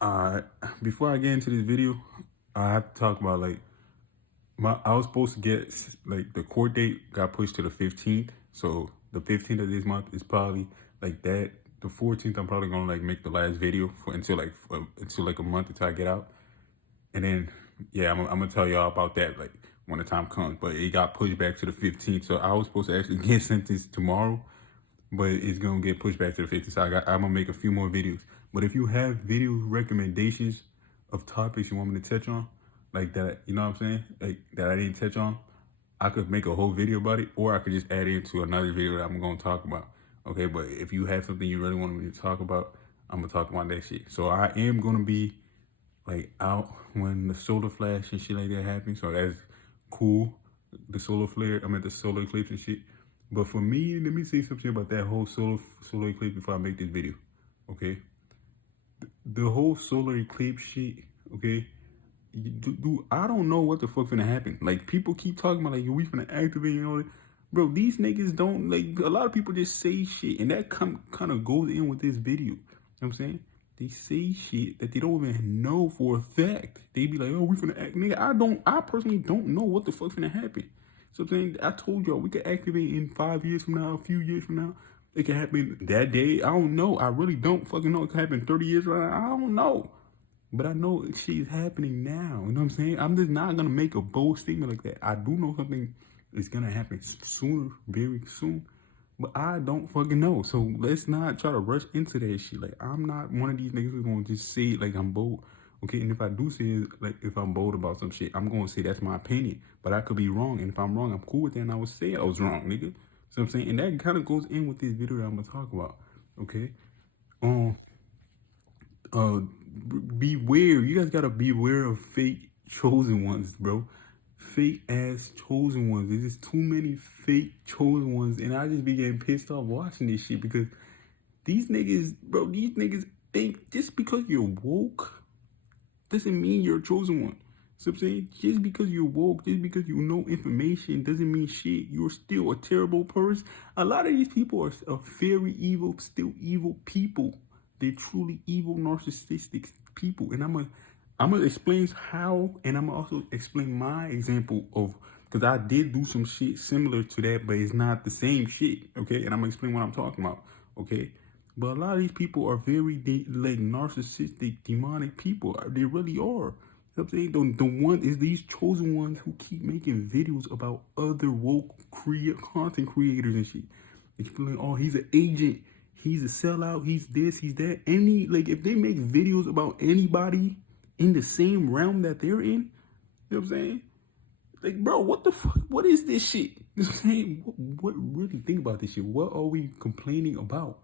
Uh, Before I get into this video, I have to talk about like I was supposed to get like the court date got pushed to the 15th. So the 15th of this month is probably like that. The 14th, I'm probably gonna like make the last video for until like a month until I get out. And then yeah, I'm gonna tell y'all about that like when the time comes. But it got pushed back to the 15th. So I was supposed to actually get sentenced tomorrow, but it's gonna get pushed back to the 15th. So I'm gonna make a few more videos. But if you have video recommendations of topics you want me to touch on, like that, you know what I'm saying, like that I didn't touch on, I could make a whole video about it, or I could just add it into another video that I'm gonna talk about. Okay, but if you have something you really want me to talk about, I'm gonna talk about that shit. So I am gonna be like out when the solar flash and shit like that happens. So that's cool. The solar flare, the solar eclipse and shit. But for me, let me say something about that whole solar eclipse before I make this video. Okay, the whole solar eclipse shit. Okay, dude, I don't know what the fuck finna happen. Like people keep talking about like we finna activate and all that. Bro, these niggas don't like. A lot of people just say shit, and that kind of goes in with this video. You know what I'm saying? They say shit that they don't even know for a fact. They be like, oh, we finna act. Nigga, I personally don't know what the fuck finna happen. So I'm saying, I told y'all we could activate in 5 years from now, a few years from now. It can happen that day. I don't know. I really don't fucking know. It can happen 30 years from now. I don't know. But I know shit is happening now. You know what I'm saying? I'm just not gonna make a bold statement like that. I do know something is gonna happen sooner, very soon. But I don't fucking know. So let's not try to rush into that shit. Like I'm not one of these niggas who's gonna just say it like I'm bold. Okay, and if I do say it, like if I'm bold about some shit, I'm gonna say that's my opinion. But I could be wrong. And if I'm wrong, I'm cool with that and I would say I was wrong, nigga. So I'm saying, and that kind of goes in with this video that I'm gonna talk about. Okay. Um uh Beware. You guys gotta beware of fake chosen ones, bro. Fake ass chosen ones. There's just too many fake chosen ones, and I just be getting pissed off watching this shit because these niggas, bro, these niggas think just because you're woke doesn't mean you're a chosen one. So I'm saying, just because you're woke, just because you know information doesn't mean shit. You're still a terrible person. A lot of these people are very evil, still evil people. They're truly evil, narcissistic people. And I'm gonna explain how, and I'm gonna also explain my example of, because I did do some shit similar to that, but it's not the same shit. Okay, and I'm gonna explain what I'm talking about. Okay. But a lot of these people are very like narcissistic, demonic people. They really are. You know what I'm saying? The one is these chosen ones who keep making videos about other woke content creators and shit. Explaining, oh, he's an agent, he's a sellout, he's this, he's that. Any like if they make videos about anybody in the same realm that they're in, you know what I'm saying? Like, bro, what the fuck? What is this shit? You know what I'm saying? What really think about this shit? What are we complaining about?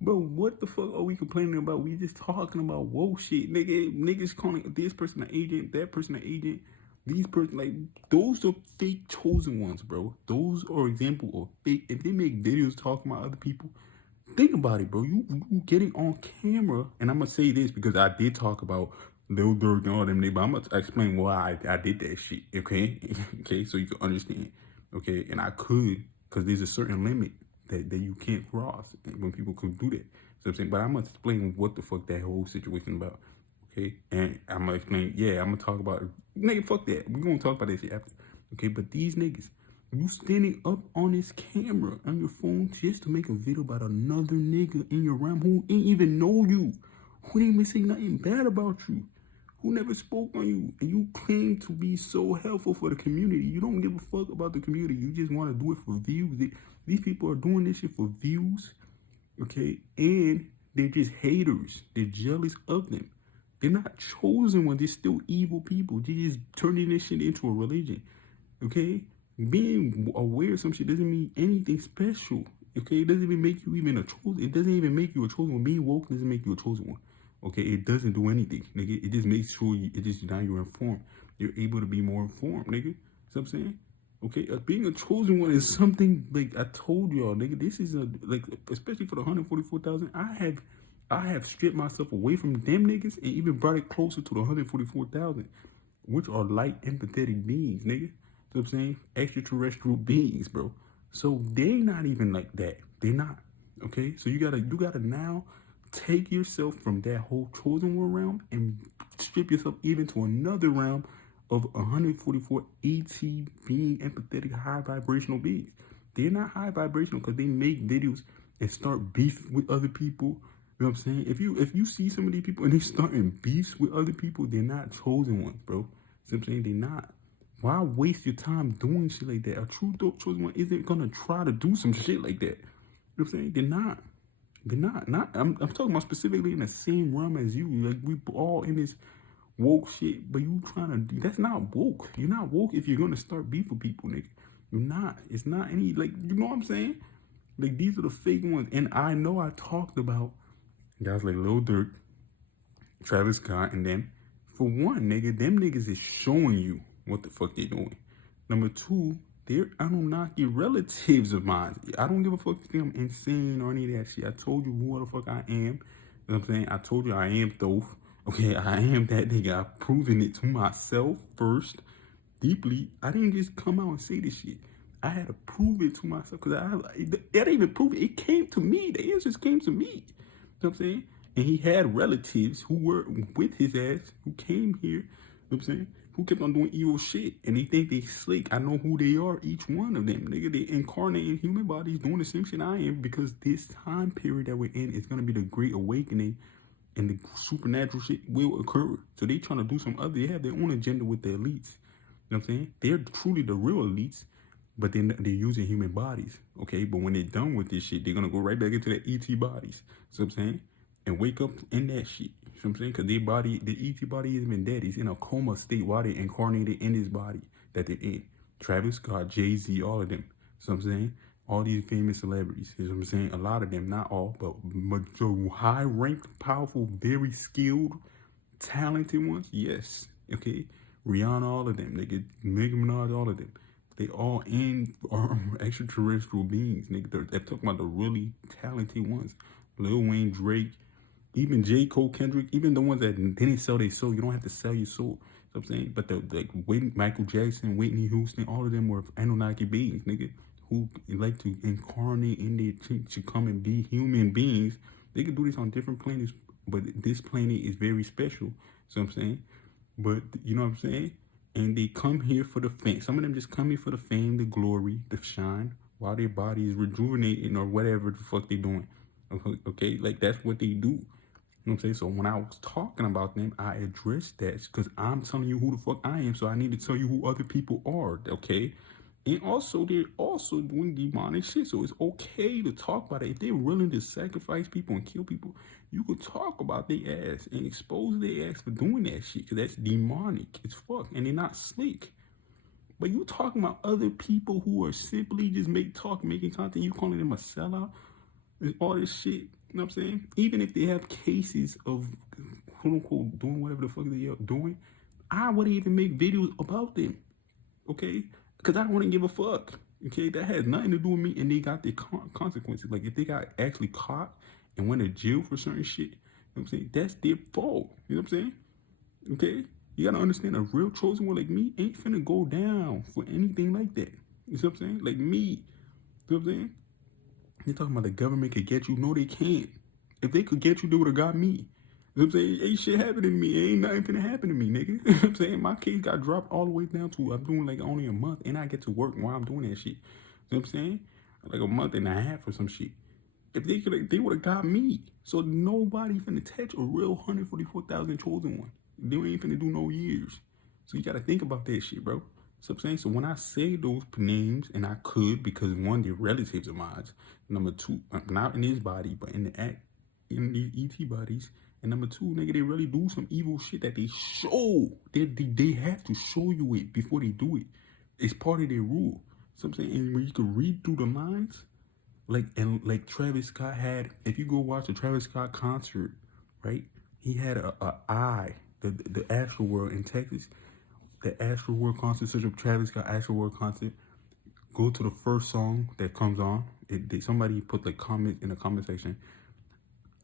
Bro, what the fuck are we complaining about? We just talking about whoa shit. Niggas calling this person an agent, that person an agent, these person like those are fake chosen ones, bro. Those are example of fake. If they make videos talking about other people, think about it, bro. You getting on camera, and I'm gonna say this because I did talk about Lil Durk and all them niggas, but I'm gonna explain why I did that shit, okay? Okay, so you can understand, okay? And I could, because there's a certain limit that you can't cross when people could do that. So I'm saying, but I'm gonna explain what the fuck that whole situation about, okay? And I'm gonna explain, yeah, I'm gonna talk about, nigga, fuck that. We're gonna talk about that shit after, okay? But these niggas, you standing up on this camera on your phone just to make a video about another nigga in your realm who ain't even know you, who didn't even say nothing bad about you, who never spoke on you, and you claim to be so helpful for the community. You don't give a fuck about the community. You just want to do it for views. These people are doing this shit for views, okay? And they're just haters. They're jealous of them. They're not chosen ones. They're still evil people. They're just turning this shit into a religion, okay? Being aware of some shit doesn't mean anything special, okay? It doesn't even make you even a chosen. It doesn't even make you a chosen one. Being woke doesn't make you a chosen one. Okay, it doesn't do anything, nigga. It just makes sure it just now you're informed. You're able to be more informed, nigga. You know what I'm saying? Okay, being a chosen one is something like I told y'all, nigga. This is a like, especially for the 144,000. I have stripped myself away from them niggas and even brought it closer to the 144,000, which are light, empathetic beings, nigga. You know what I'm saying? Extraterrestrial beings, bro. So they not even like that. They're not. Okay, so you gotta now take yourself from that whole chosen one realm and strip yourself even to another realm of 144 ET being empathetic, high vibrational beings. They're not high vibrational because they make videos and start beef with other people. You know what I'm saying? If you see some of these people and they starting beefs with other people, they're not chosen ones, bro. See what I'm saying? They're not. Why waste your time doing shit like that? A true chosen one isn't gonna try to do some shit like that. You know what I'm saying? They're not. They're not. I'm talking about specifically in the same realm as you. Like, we all in this woke shit, but you trying to do, that's not woke. You're not woke if you're gonna start beef with people, nigga. You're not. It's not any, like, you know what I'm saying? Like, these are the fake ones. And I know I talked about guys like Lil Durk, Travis Scott, and them. For one, nigga, them niggas is showing you what the fuck they doing. Number two, they're Anunnaki relatives of mine. I don't give a fuck if I'm insane or any of that shit. I told you who the fuck I am. You know what I'm saying? I told you I am Thoth. Okay, I am that nigga. I've proven it to myself first, deeply. I didn't just come out and say this shit. I had to prove it to myself because I didn't even prove it. It came to me. The answers came to me. You know what I'm saying? And he had relatives who were with his ass, who came here, you know what I'm saying, who kept on doing evil shit. And they think they slick. I know who they are, each one of them. Nigga, they incarnate in human bodies doing the same shit I am, because this time period that we're in is going to be the Great Awakening, and the supernatural shit will occur. So they trying to do some other, they have their own agenda with the elites. You know what I'm saying? They're truly the real elites, but then they're using human bodies, okay? But when they're done with this shit, they're going to go right back into the ET bodies. So I'm saying? And wake up in that shit. You know what I'm saying? Because their body, the ET body isn't even dead. He's in a coma state while they're incarnated in his body that they're in. Travis Scott, Jay-Z, all of them. So I'm saying? All these famous celebrities. You know what I'm saying? A lot of them, not all, but high-ranked, powerful, very skilled, talented ones, yes. Okay? Rihanna, all of them. Nigga, Nicki Minaj, all of them. They all are extraterrestrial beings, nigga. They're talking about the really talented ones. Lil Wayne, Drake, even J. Cole, Kendrick, even the ones that didn't sell their soul. You don't have to sell your soul. You know what I'm saying? But the Michael Jackson, Whitney Houston, all of them were Anunnaki beings, nigga, who like to incarnate in there to come and be human beings. They can do this on different planets, but this planet is very special. So I'm saying, but you know what I'm saying? And they come here for the fame. Some of them just come here for the fame, the glory, the shine, while their body is rejuvenating or whatever the fuck they doing. Okay, like that's what they do. You know what I'm saying? So when I was talking about them, I addressed that because I'm telling you who the fuck I am. So I need to tell you who other people are, okay? And also, they're also doing demonic shit. So it's okay to talk about it. If they're willing to sacrifice people and kill people, you could talk about their ass and expose their ass for doing that shit, because that's demonic as fuck. And they're not slick. But you talking about other people who are simply just making content, you calling them a sellout, and all this shit. You know what I'm saying? Even if they have cases of quote unquote doing whatever the fuck they are doing, I wouldn't even make videos about them. Okay? Because I wouldn't give a fuck. Okay? That has nothing to do with me, and they got their consequences. Like, if they got actually caught and went to jail for certain shit, you know what I'm saying? That's their fault. You know what I'm saying? Okay? You gotta understand, a real chosen one like me ain't finna go down for anything like that. You know what I'm saying? Like me. You know what I'm saying? You're talking about the government could get you. No, they can't. If they could get you, they would have got me. You know what I'm saying? Ain't shit happening to me. Ain't nothing finna happen to me, nigga. You know what I'm saying? My case got dropped all the way down to, I'm doing like only a month, and I get to work while I'm doing that shit. You know what I'm saying? Like a month and a half or some shit. If they could, they would have got me. So nobody finna touch a real 144,000 chosen one. They ain't finna do no years. So you gotta think about that shit, bro. So I'm saying, so when I say those names, and I could, because one, they're relatives of mine. Number two, not in his body, but in these ET bodies. And number two, nigga, they really do some evil shit that they show. They have to show you it before they do it. It's part of their rule. So I'm saying, and when you can read through the lines, like Travis Scott had, if you go watch a Travis Scott concert, right? He had a eye, the Astral World in Texas. The Astral World concert, search up Travis Scott Astral World concert. Go to the first song that comes on. Somebody put like comment in the comment section.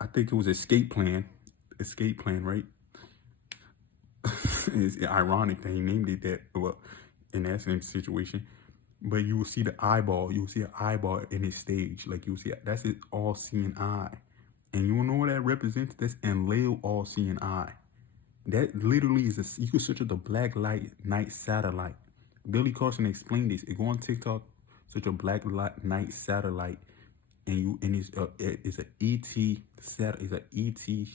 I think it was Escape Plan, right? It's ironic that he named it that, well, in that same situation. But you will see the eyeball. You will see an eyeball in his stage. Like, you will see, that's his all-seeing eye. And you know what that represents? That's Enlil all-seeing eye. That literally is you can search up the black light night satellite. Billy Carson explained this. You go on TikTok, search a black night satellite, and it's a it's a ET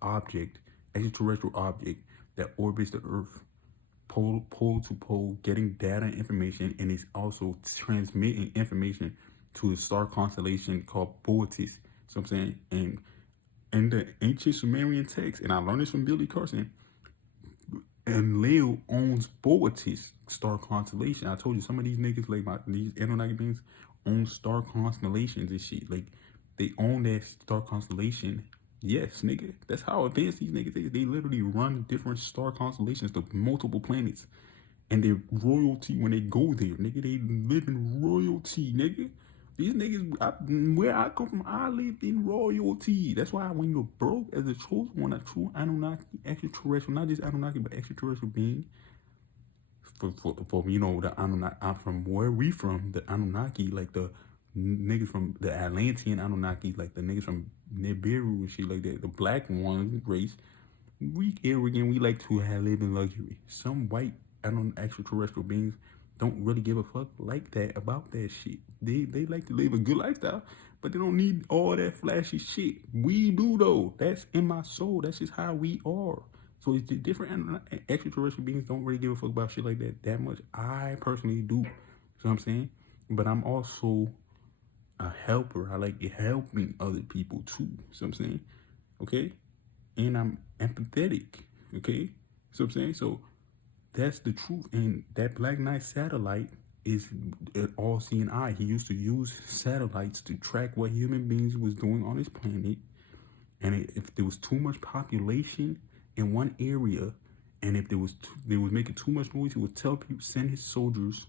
object, extraterrestrial object that orbits the Earth, pole to pole, getting data and information, and it's also transmitting information to a star constellation called Boötis. So I'm saying, and in the ancient Sumerian text, and I learned this from Billy Carson, and Leo owns Boötis star constellation. I told you some of these niggas, like these Anunnaki beings, own star constellations and shit. Like they own that star constellation. Yes, nigga. That's how advanced these niggas is. They literally run different star constellations to multiple planets. And they're royalty when they go there, nigga. They live in royalty, nigga. These niggas, where I come from, I lived in royalty. That's why when you're broke as a chosen one, a true Anunnaki, extraterrestrial, not just Anunnaki, but extraterrestrial being, for you know, the Anunnaki, I'm from where we from, the Anunnaki, like the niggas from the Atlantean Anunnaki, like the niggas from Nibiru and shit like that, the black ones race, we arrogant, we like to live in luxury. Some white extraterrestrial beings don't really give a fuck like that about that shit. They like to live a good lifestyle, but they don't need all that flashy shit. We do though. That's in my soul. That's just how we are. So it's different. Extraterrestrial beings don't really give a fuck about shit like that much. I personally do. You know what I'm saying? But I'm also a helper. I like helping other people too. So I'm saying, okay, and I'm empathetic. Okay, so I'm saying, so that's the truth. And that Black Knight satellite is an all-seeing eye. He used to use satellites to track what human beings was doing on this planet. And if there was too much population in one area, and if they was making too much noise, he would tell people, send his soldiers,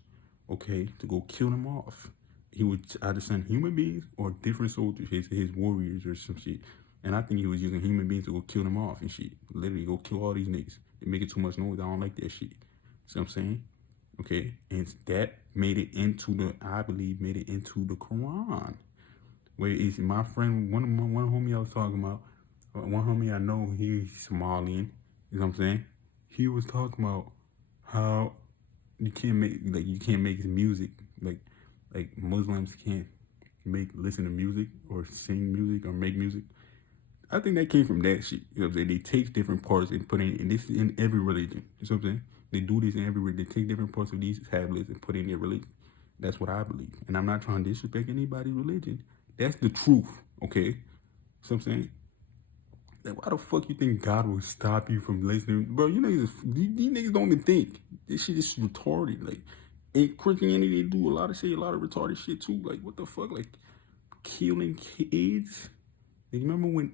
okay, to go kill them off. He would either send human beings or different soldiers, his warriors or some shit. And I think he was using human beings to go kill them off and shit. Literally go kill all these niggas. They making too much noise. I don't like that shit. See what I'm saying? Okay, and that made it into I believe made it into the Quran. Where is my friend, one homie I was talking about, one homie I know, he's Somalian, you know what I'm saying? He was talking about how you can't make music, like Muslims can't listen to music or sing music or make music. I think that came from that shit. You know what I'm saying? They take different parts and put in, and this is in every religion. You know what I'm saying? They do this in every religion. They take different parts of these tablets and put in their religion. That's what I believe. And I'm not trying to disrespect anybody's religion. That's the truth, okay? So I'm saying, like, why the fuck you think God will stop you from listening? Bro, you know, these niggas don't even think. This shit is retarded. Like, in Christianity, they do a lot of retarded shit too. Like, what the fuck? Like, killing kids? You remember when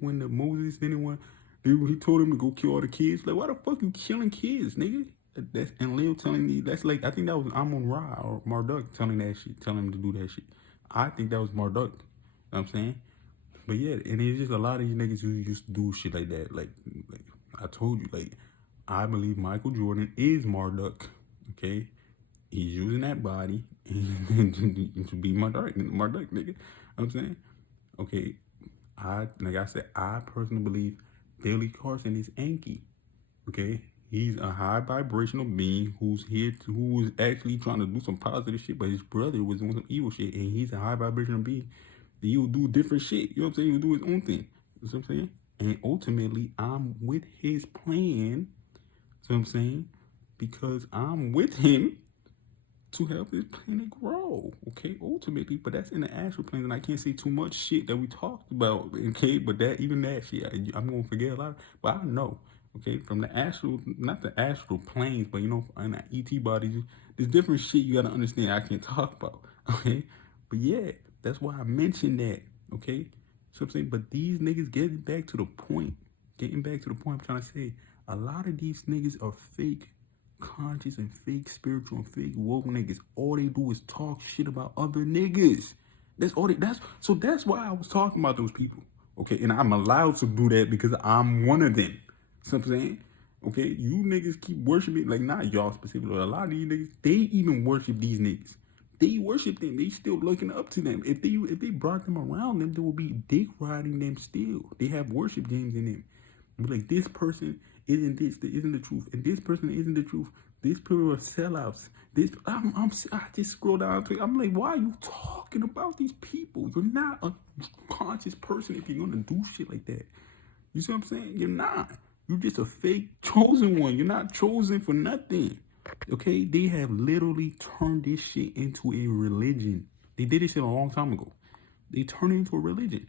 when the Moses didn't want, he told him to go kill all the kids? Like, why the fuck you killing kids, nigga? That's, and Leo telling me, that's like, I think that was Amun Ra or Marduk telling that shit, telling him to do that shit. I think that was Marduk. You know what I'm saying? But yeah, and it's just a lot of these niggas who used to do shit like that. Like I told you, like, I believe Michael Jordan is Marduk. Okay? He's using that body to be Marduk, nigga. You know what I'm saying? Okay, like I said, I personally believe Billy Carson is Anki. Okay, he's a high vibrational being who's actually trying to do some positive shit, but his brother was doing some evil shit, and he's a high vibrational being. He will do different shit. You know what I'm saying? He'll do his own thing. You know what I'm saying? And ultimately, I'm with his plan. So I'm saying, because I'm with him to help this planet grow, okay, ultimately. But that's in the astral plane, and I can't say too much shit that we talked about, okay, but even that shit, I'm gonna forget a lot, but I know, okay, from the astral, not the astral planes, but you know, in the ET bodies, there's different shit you gotta understand I can't talk about, okay, but yeah, that's why I mentioned that, okay, so I'm saying, but these niggas getting back to the point, I'm trying to say, a lot of these niggas are fake conscious and fake spiritual and fake woke niggas. All they do is talk shit about other niggas. That's why I was talking about those people. Okay, and I'm allowed to do that because I'm one of them. So I'm saying, okay, you niggas keep worshiping, like not y'all specifically, a lot of these niggas, they even worship these niggas. They worship them. They still looking up to them. If they brought them around them, they will be dick riding them still. They have worship games in them. Be like, this person isn't isn't the truth, and this person isn't the truth. These people are sellouts. I just scroll down to it. I'm like, why are you talking about these people? You're not a conscious person if you're gonna do shit like that. You see what I'm saying? You're not. You're just a fake chosen one. You're not chosen for nothing. Okay? They have literally turned this shit into a religion. They did this shit a long time ago. They turned it into a religion.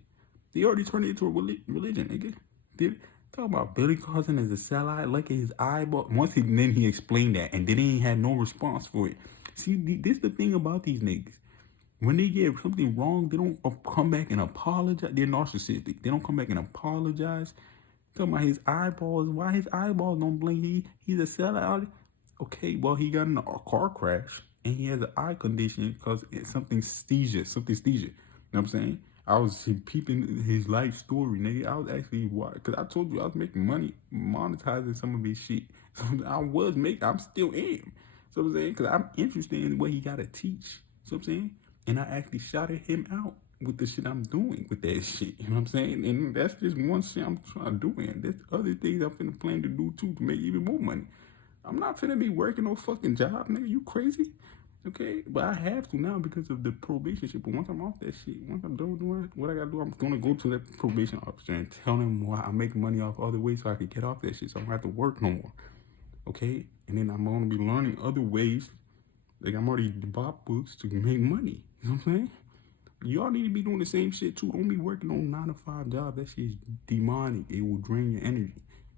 They already turned it into a religion, nigga. They talk about Billy Carson as a sellout. Look at his eyeball. Then he explained that, and then he had no response for it. See, this the thing about these niggas. When they get something wrong, they don't come back and apologize. They're narcissistic. They don't come back and apologize. Talking about his eyeballs. Why his eyeballs don't blink? He's a sellout. Okay, well, he got in a car crash and he has an eye condition because it's something seizure. You know what I'm saying? I was peeping his life story, nigga. I was actually, because I told you I was making money monetizing some of his shit. So I'm still in. So I'm saying, because I'm interested in what he got to teach. So I'm saying, and I actually shouted him out with the shit I'm doing with that shit. You know what I'm saying? And that's just one shit I'm trying to do. And there's other things I'm finna plan to do too to make even more money. I'm not finna be working no fucking job, nigga. You crazy? Okay? But I have to now because of the probation shit. But once I'm off that shit, once I'm done doing what I gotta do, I'm gonna go to that probation officer and tell him why I make money off other ways so I can get off that shit so I don't have to work no more. Okay? And then I'm gonna be learning other ways. Like, I'm already bought books to make money. You know what I'm saying? Y'all need to be doing the same shit too. Don't be working on 9 to 5 jobs. That shit's demonic. It will drain your energy.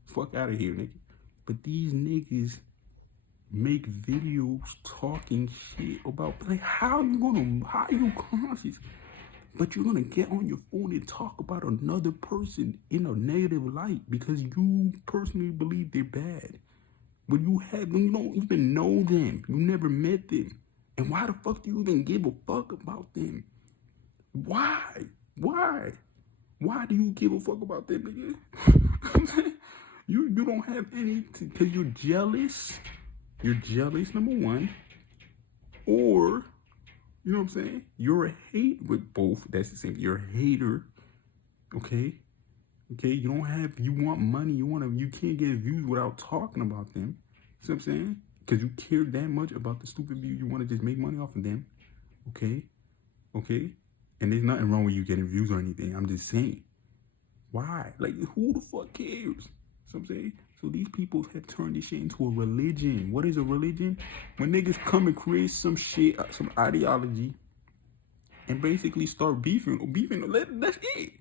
Fuck out of here, nigga. But these niggas make videos talking shit about, like, how are you conscious? But you're gonna get on your phone and talk about another person in a negative light because you personally believe they're bad. When you don't even know them, you never met them. And why the fuck do you even give a fuck about them? Why? Why do you give a fuck about them, nigga? You don't have any, because you're jealous. You're jealous, number one. Or, you know what I'm saying? You're a hate with both. That's the same. You're a hater. Okay? Okay? You want money. You can't get views without talking about them. See what I'm saying? Because you care that much about the stupid views. You want to just make money off of them. Okay? Okay? And there's nothing wrong with you getting views or anything. I'm just saying. Why? Like, who the fuck cares? So I'm saying, so these people have turned this shit into a religion. What is a religion? When niggas come and create some shit, some ideology, and basically start beefing. That's it.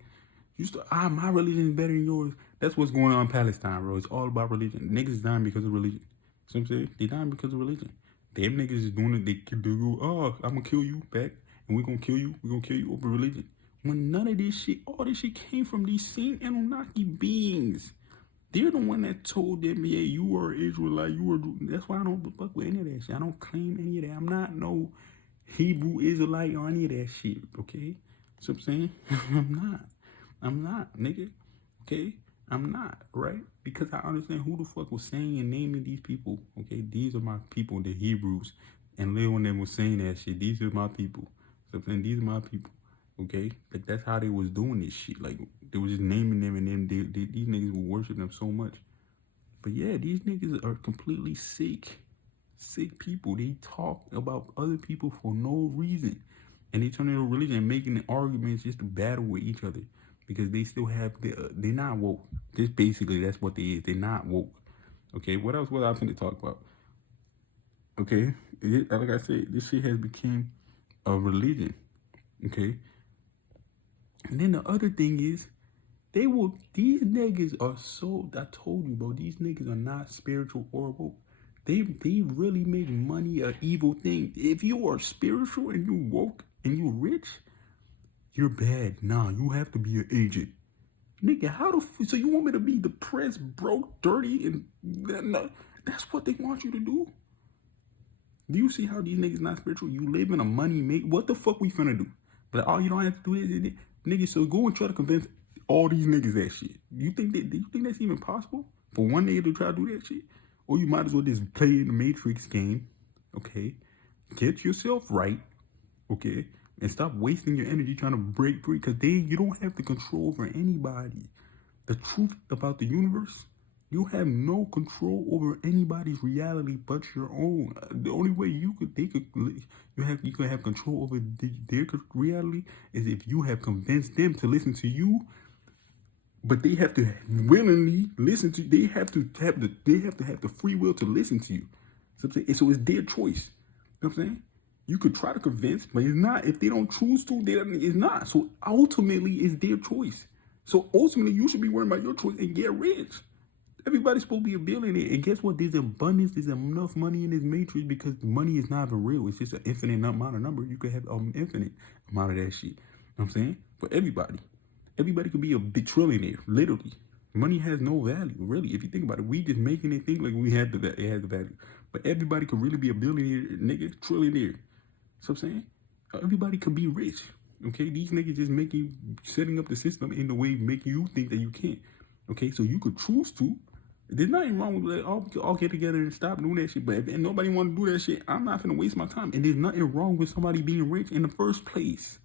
You start, my religion is better than yours. That's what's going on in Palestine, bro. It's all about religion. Niggas dying because of religion. So I'm saying, they dying because of religion. Them niggas is doing it. They go, I'm gonna kill you back, and we're gonna kill you. We're gonna kill you over religion. When none of this shit, all this shit came from these same Anunnaki beings. They're the one that told them, yeah, you are Israelite, that's why I don't fuck with any of that shit. I don't claim any of that. I'm not no Hebrew Israelite or any of that shit, okay? So I'm saying, I'm not, nigga, okay? I'm not, right? Because I understand who the fuck was saying and naming these people, okay? These are my people, the Hebrews, and Lil when they was saying that shit, these are my people. So I'm saying, these are my people. Okay, like that's how they was doing this shit. Like they was just naming them, and then these niggas would worship them so much. But yeah, these niggas are completely sick people. They talk about other people for no reason, and they turn into religion and making arguments just to battle with each other because they still have they're not woke. Just basically that's what they is. They're not woke. Okay, what else was I finna talk about? Okay, like I said, this shit has become a religion. Okay. And then the other thing is, these niggas are so, I told you, bro, these niggas are not spiritual or woke. They really make money an evil thing. If you are spiritual and you woke and you rich, you're bad. Nah, you have to be an agent. Nigga, so you want me to be depressed, broke, dirty, and that's what they want you to do? Do you see how these niggas not spiritual? You live in a money what the fuck we finna do? But all you don't have to do is niggas, so go and try to convince all these niggas that shit. Do you think that's even possible? For one nigga to try to do that shit? Or you might as well just play in the Matrix game, okay? Get yourself right, okay? And stop wasting your energy trying to break free, because you don't have the control over anybody. The truth about the universe, you have no control over anybody's reality but your own. The only way you could have control over their reality is if you have convinced them to listen to you. But they have to willingly listen to. They have to have the free will to listen to you. So it's their choice. You know what I'm saying? You could try to convince, but it's not. If they don't choose to, it's not. So ultimately, it's their choice. So ultimately, you should be worrying about your choice and get rich. Everybody's supposed to be a billionaire. And guess what? There's abundance. There's enough money in this matrix because money is not even real. It's just an infinite amount of number. You could have an infinite amount of that shit. You know what I'm saying? For everybody. Everybody could be a big trillionaire, literally. Money has no value, really. If you think about it, we just making it think like it has the value. But everybody could really be a billionaire, nigga, trillionaire. So I'm saying? Everybody could be rich. Okay? These niggas just setting up the system in the way making you think that you can't. Okay? So you could choose to. There's nothing wrong with we could all get together and stop doing that shit. But if nobody want to do that shit, I'm not gonna waste my time. And there's nothing wrong with somebody being rich in the first place.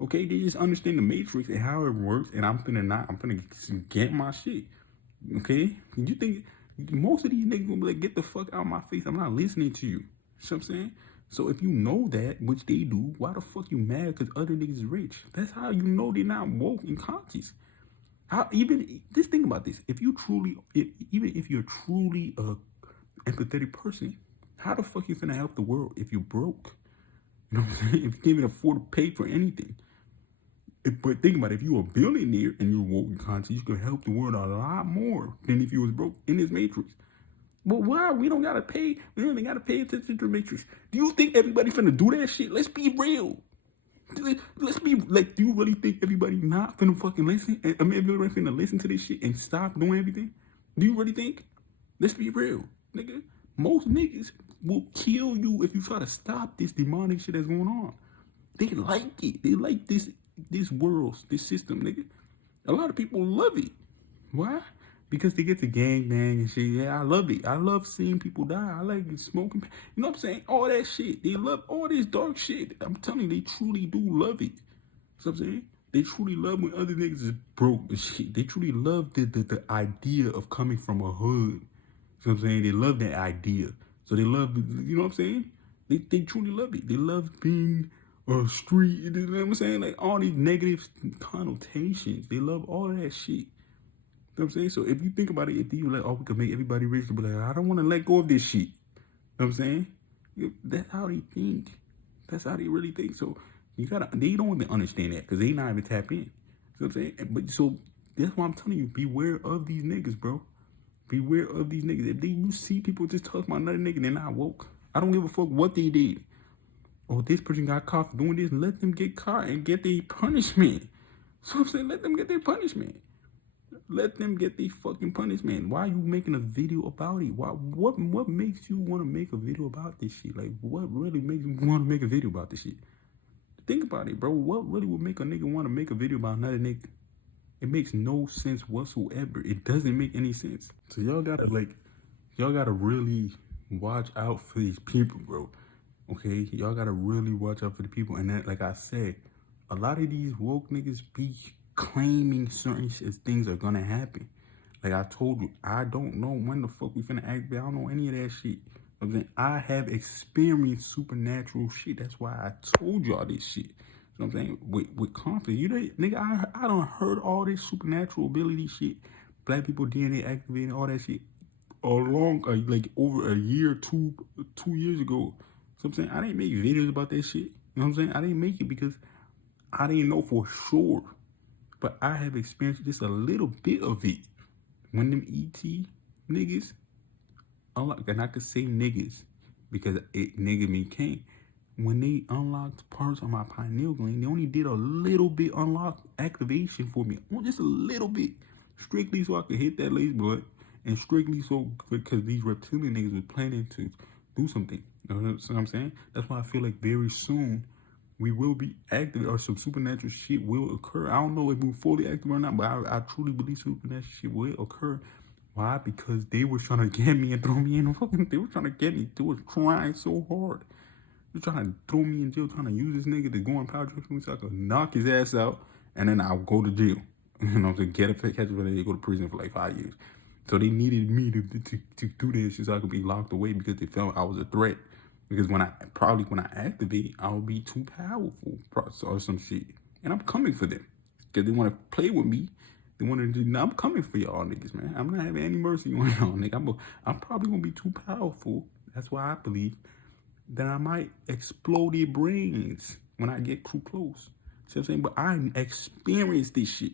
Okay, they just understand the matrix and how it works, and I'm finna get my shit. Okay? You think most of these niggas gonna be like, get the fuck out of my face, I'm not listening to you. You know what I'm saying? So if you know that, which they do, why the fuck you mad because other niggas is rich? That's how you know they're not woke and conscious. Just think about this. Even if you're truly a empathetic person, how the fuck you finna help the world if you're broke? You know what I'm saying? If you can't even afford to pay for anything. But think about it, if you're a billionaire and you're woke and conscious, you can help the world a lot more than if you was broke in this matrix. But why? We don't gotta pay. We don't even gotta pay attention to the matrix. Do you think everybody finna do that shit? Let's be real. Let's be like, do you really think everybody not finna fucking listen? I mean, everybody finna listen to this shit and stop doing everything? Do you really think? Let's be real, nigga. Most niggas will kill you if you try to stop this demonic shit that's going on. They like it. They like this world, this system, nigga. A lot of people love it. Why? Because they get to gang bang and shit. Yeah, I love it. I love seeing people die. I like smoking. You know what I'm saying? All that shit. They love all this dark shit. I'm telling you, they truly do love it. You know what I'm saying? They truly love when other niggas is broke and shit. They truly love the idea of coming from a hood. You know what I'm saying? They love that idea. So they love, you know what I'm saying? They truly love it. They love being a street, you know what I'm saying? Like all these negative connotations. They love all that shit. You know what I'm saying? So if you think about it, if you like, we can make everybody rich, they'll be like, I don't want to let go of this shit. You know what I'm saying? That's how they think. That's how they really think. So they don't even understand that because they not even tap in. You know what I'm saying? But so that's why I'm telling you, beware of these niggas, bro. Beware of these niggas. If you see people just talk about another nigga, they're not woke. I don't give a fuck what they did. Oh, this person got caught for doing this. Let them get caught and get their punishment. So I'm saying, let them get their punishment. Let them get their fucking punishment. Why are you making a video about it? What makes you want to make a video about this shit? Like, what really makes you want to make a video about this shit? Think about it, bro. What really would make a nigga want to make a video about another nigga? It makes no sense whatsoever. It doesn't make any sense. So y'all gotta really watch out for these people, bro. Okay, y'all gotta really watch out for the people. And that, like I said, a lot of these woke niggas be claiming certain things are gonna happen. Like I told you, I don't know when the fuck we finna activate. I don't know any of that shit. I'm saying, I have experienced supernatural shit. That's why I told y'all this shit. You know what I'm saying? With confidence. You know, nigga, I done heard all this supernatural ability shit. Black people DNA activating, all that shit. Like over a year, 2 years ago. So I'm saying, I didn't make videos about that shit. You know what I'm saying? I didn't make it because I didn't know for sure. But I have experienced just a little bit of it. When them ET niggas, and I could say niggas because it nigga me came. When they unlocked parts of my pineal gland, they only did a little bit unlock activation for me. Just a little bit. Strictly so I could hit that lace blood. And strictly so because these reptilian niggas was planning to do something. You know what I'm saying? That's why I feel like very soon we will be active or some supernatural shit will occur. I don't know if we're fully active or not, but I truly believe supernatural shit will occur. Why? Because they were trying to get me and throw me in the fucking, they were trying to get me. They were trying so hard. They're trying to throw me in jail, trying to use this nigga to go on power trips with me so I could knock his ass out, and then I'll go to jail. You know, to catch up, and they go to prison for like 5 years. So they needed me to do this so I could be locked away because they felt I was a threat. Because when I activate, I'll be too powerful or some shit. And I'm coming for them. Because they want to play with me. They want to do, I'm coming for y'all niggas, man. I'm not having any mercy on y'all, nigga. I'm probably going to be too powerful. That's why I believe that I might explode their brains when I get too close. See what I'm saying? But I experienced this shit.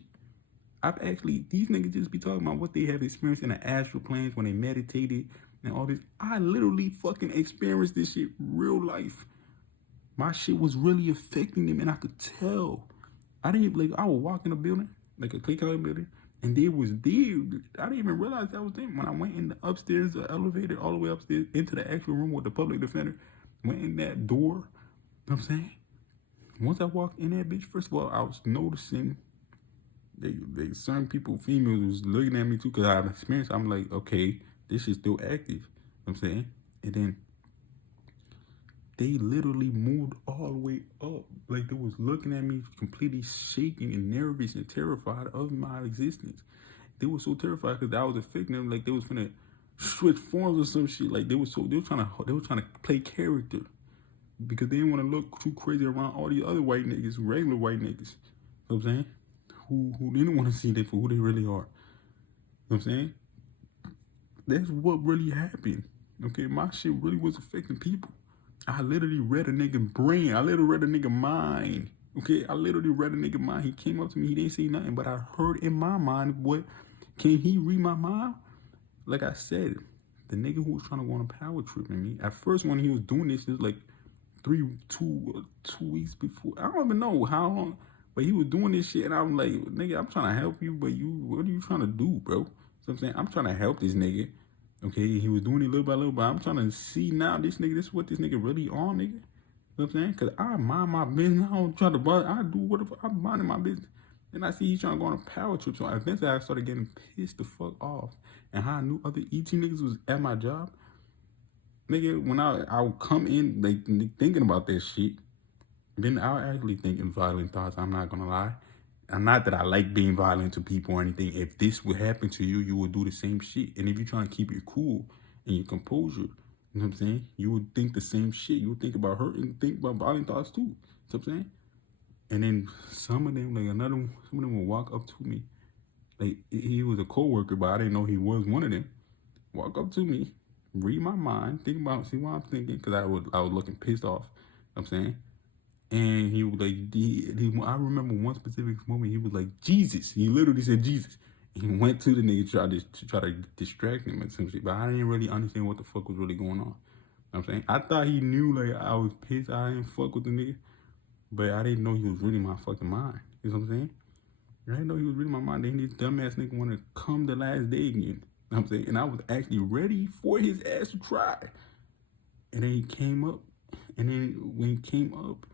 These niggas just be talking about what they have experienced in the astral planes when they meditated and all this. I literally fucking experienced this shit real life. My shit was really affecting them, and I could tell. I would walk in a building, like a Clay County building, and they was there. I didn't even realize that was them. When I went in the upstairs, the elevator, all the way upstairs into the actual room with the public defender, went in that door, you know what I'm saying? Once I walked in that bitch, first of all, I was noticing they certain people, females, was looking at me too, because I have experience. I'm like, okay, this is still active. You know what I'm saying? And then they literally moved all the way up. Like, they was looking at me completely shaking and nervous and terrified of my existence. They were so terrified because I was affecting them, like they was finna switch forms or some shit. Like they were trying to play character because they didn't want to look too crazy around all these other white niggas, regular white niggas. You know what I'm saying? Who didn't want to see them for who they really are. You know what I'm saying? That's what really happened. Okay, my shit really was affecting people. I literally read a nigga brain. I literally read a nigga mind. Okay, I literally read a nigga mind. He came up to me. He didn't say nothing, but I heard in my mind, what, can he read my mind? Like I said, the nigga who was trying to go on a power trip in me, at first when he was doing this, it was like 2 weeks before. I don't even know how long, but he was doing this shit, and I'm like, nigga, I'm trying to help you, but what are you trying to do, bro? So I'm saying, I'm trying to help this nigga. Okay, he was doing it little by little, but I'm trying to see now this is what this nigga really on, nigga. You know what I'm saying? Because I mind my business. I don't try to bother. I do whatever. I'm minding my business. And I see he's trying to go on a power trip. So eventually I started getting pissed the fuck off. And how I knew other ET niggas was at my job. Nigga, when I would come in, like, thinking about that shit, then I was actually thinking violent thoughts. I'm not going to lie. And not that I like being violent to people or anything. If this would happen to you, you would do the same shit. And if you're trying to keep your cool and your composure, you know what I'm saying? You would think the same shit. You would think about hurt and think about violent thoughts too. You know what I'm saying? And then some of them, like some of them would walk up to me. Like, he was a coworker, but I didn't know he was one of them. Walk up to me, read my mind, see what I'm thinking, because I was looking pissed off. You know what I'm saying? And he was like, I remember one specific moment, he was like, Jesus. He literally said Jesus. He went to the nigga to try to distract him and some shit, but I didn't really understand what the fuck was really going on. You know what I'm saying? I thought he knew, like, I was pissed, I didn't fuck with the nigga, but I didn't know he was reading my fucking mind. You know what I'm saying? I didn't know he was reading my mind. Then this dumbass nigga wanted to come the last day again. You know what I'm saying? And I was actually ready for his ass to try. And then he came up, and then when he came up,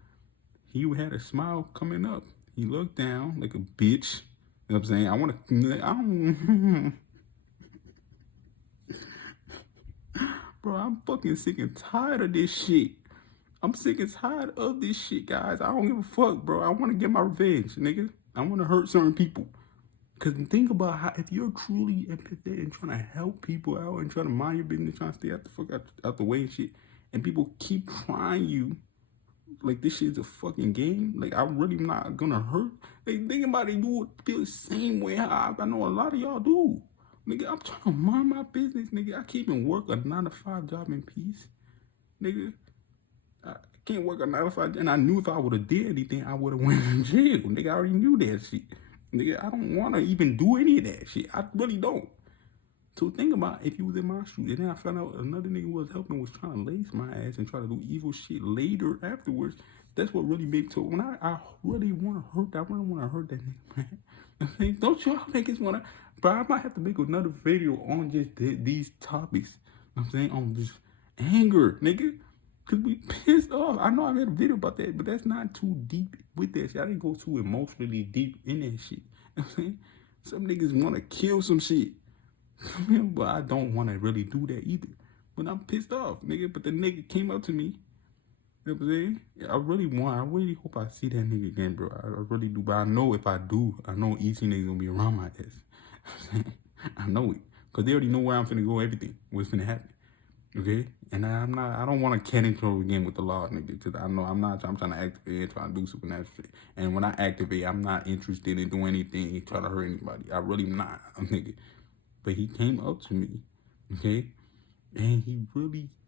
he had a smile coming up. He looked down like a bitch. You know what I'm saying? Bro, I'm fucking sick and tired of this shit. I'm sick and tired of this shit, guys. I don't give a fuck, bro. I want to get my revenge, nigga. I want to hurt certain people. Because think about how, if you're truly empathetic and trying to help people out and trying to mind your business, trying to stay out the fuck out the way and shit, and people keep trying you, like this shit's a fucking game. Like, I'm really not gonna hurt. Like, think about it, you would feel the same way how I know a lot of y'all do. Nigga, I'm trying to mind my business, nigga. I can't even work a 9-to-5 job in peace. Nigga, I can't work a 9-to-5, and I knew if I would have did anything, I would have went in jail. Nigga, I already knew that shit. Nigga, I don't want to even do any of that shit. I really don't. So think about if you was in my shoes, and then I found out another nigga was helping, was trying to lace my ass and try to do evil shit later afterwards. That's what really made, so when I really want to hurt, I really want to hurt that nigga, man. Don't y'all niggas want to, but I might have to make another video on just these topics. You know what I'm saying? On just anger, nigga. Because we pissed off. I know I made a video about that, but that's not too deep with that shit. I didn't go too emotionally deep in that shit. You know what I'm saying? Some niggas want to kill some shit. But I don't want to really do that either. But I'm pissed off, nigga. But the nigga came up to me You know what I'm saying? I really hope I see that nigga again, bro. I really do. But I know if I do, I know each nigga gonna be around my ass. I know it. Because they already know where I'm finna go, everything. What's finna happen. Okay? And I don't want to cat intro again with the law, nigga. Because I know I'm trying to activate and trying to do supernatural shit. And when I activate, I'm not interested in doing anything, trying to hurt anybody. I really not, nigga. But he came up to me, okay? And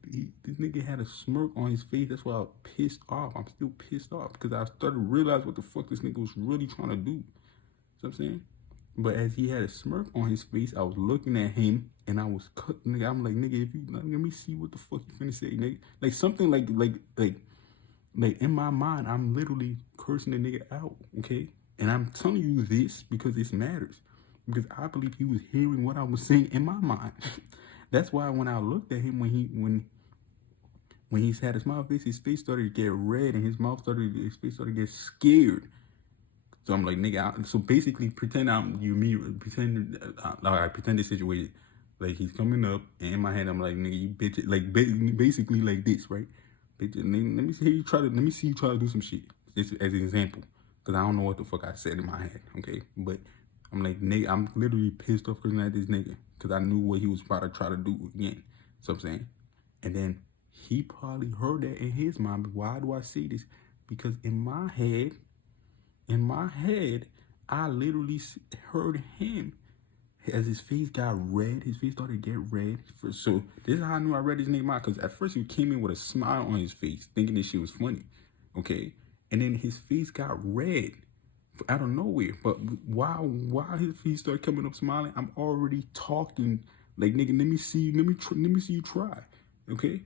this nigga had a smirk on his face. That's why I was pissed off. I'm still pissed off because I started to realize what the fuck this nigga was really trying to do. You know what I'm saying? But as he had a smirk on his face, I was looking at him and I was cutting. Nigga, I'm like, nigga, if you let me see what the fuck you finna say, nigga. Like something like in my mind, I'm literally cursing the nigga out, okay? And I'm telling you this because this matters. Because I believe he was hearing what I was saying in my mind. That's why when I looked at him when he had a smile face, his face started to get red and his face started to get scared. So I'm like, nigga, so basically pretend I pretend this situation. Like he's coming up and in my head I'm like, nigga, you bitch, like basically like this, right? Bitch, let me see you try to do some shit. Just as an example. Cause I don't know what the fuck I said in my head, okay? But I'm like, nigga, I'm literally pissed off because at this nigga. Because I knew what he was about to try to do again. So I'm saying. And then he probably heard that in his mind. But why do I say this? Because in my head, I literally heard him. As his face got red, his face started to get red. So this is how I knew I read his name out. Because at first he came in with a smile on his face, thinking this shit was funny. Okay? And then his face got red. Out of nowhere, but while his feet start coming up smiling, I'm already talking like, nigga, let me see you try, okay?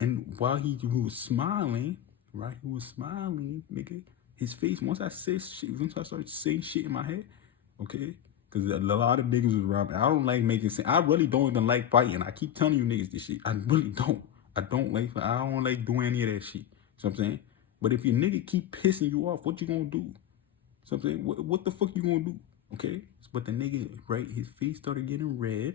And while he was smiling, right, nigga, his face. Once I started saying shit in my head, okay, because a lot of niggas was around me. I don't like making sense. I really don't even like fighting. I keep telling you niggas this shit. I really don't. I don't like doing any of that shit. You know what I'm saying? But if your nigga keep pissing you off, what you gonna do? Something. What the fuck you gonna do? Okay. But the nigga, right, his face started getting red.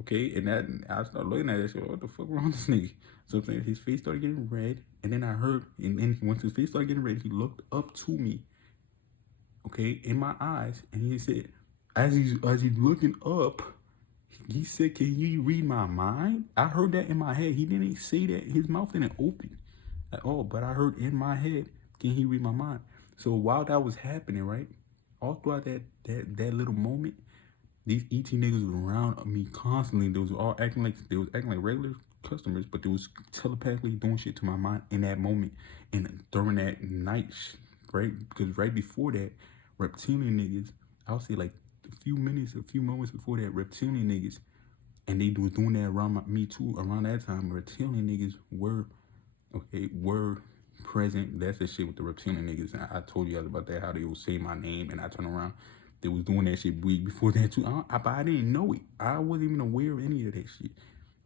Okay, and that I started looking at that shit. What the fuck wrong with this nigga? So I'm saying his face started getting red, and then I heard, and then once his face started getting red, he looked up to me. Okay, in my eyes, and he said, as he's looking up, he said, "Can you read my mind?" I heard that in my head. He didn't say that. His mouth didn't open at all, but I heard in my head, "Can he read my mind?" So while that was happening, right, all throughout that little moment, these ET niggas was around me constantly. They was acting like regular customers, but they was telepathically doing shit to my mind in that moment and during that night, right? Because right before that, reptilian niggas, I would say like a few moments before that, reptilian niggas, and they was doing that around me too. Around that time, reptilian niggas were present. That's the shit with the reptilian niggas. I told you guys about that, how they would say my name and I turn around. They was doing that shit week before that too. But I didn't know it. I wasn't even aware of any of that shit.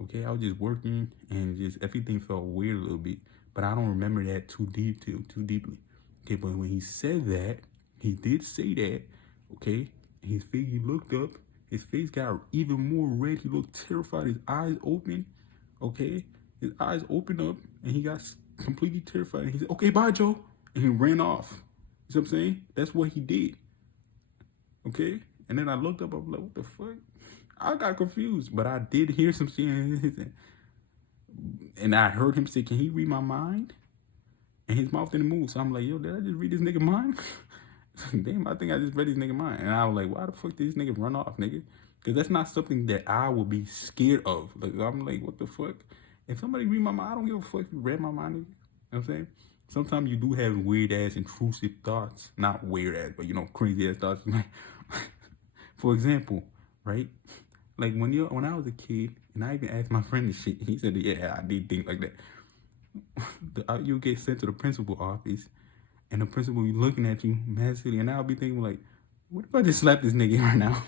Okay, I was just working and just everything felt weird a little bit. But I don't remember that too deeply. Okay, but when he said that, he did say that. Okay, his face, he looked up. His face got even more red. He looked terrified. His eyes open. Okay, his eyes opened up and he got completely terrified. And he said, "Okay, bye, Joe," and he ran off. You know what I'm saying? That's what he did. Okay, and then I looked up. I was like, "What the fuck?" I got confused, but I did hear some shit, and I heard him say, "Can he read my mind?" And his mouth didn't move, so I'm like, "Yo, did I just read this nigga mind?" Damn, I think I just read this nigga mind. And I was like, "Why the fuck did this nigga run off, nigga?" Because that's not something that I would be scared of. Like, I'm like, what the fuck? If somebody read my mind, I don't give a fuck if you read my mind. You know what I'm saying? Sometimes you do have weird ass intrusive thoughts. Not weird ass, but crazy ass thoughts. For example, right? Like when I was a kid, and I even asked my friend this shit, he said, "Yeah, I did think like that." You get sent to the principal office, and the principal be looking at you massively, and I'll be thinking like, "What if I just slap this nigga right now?"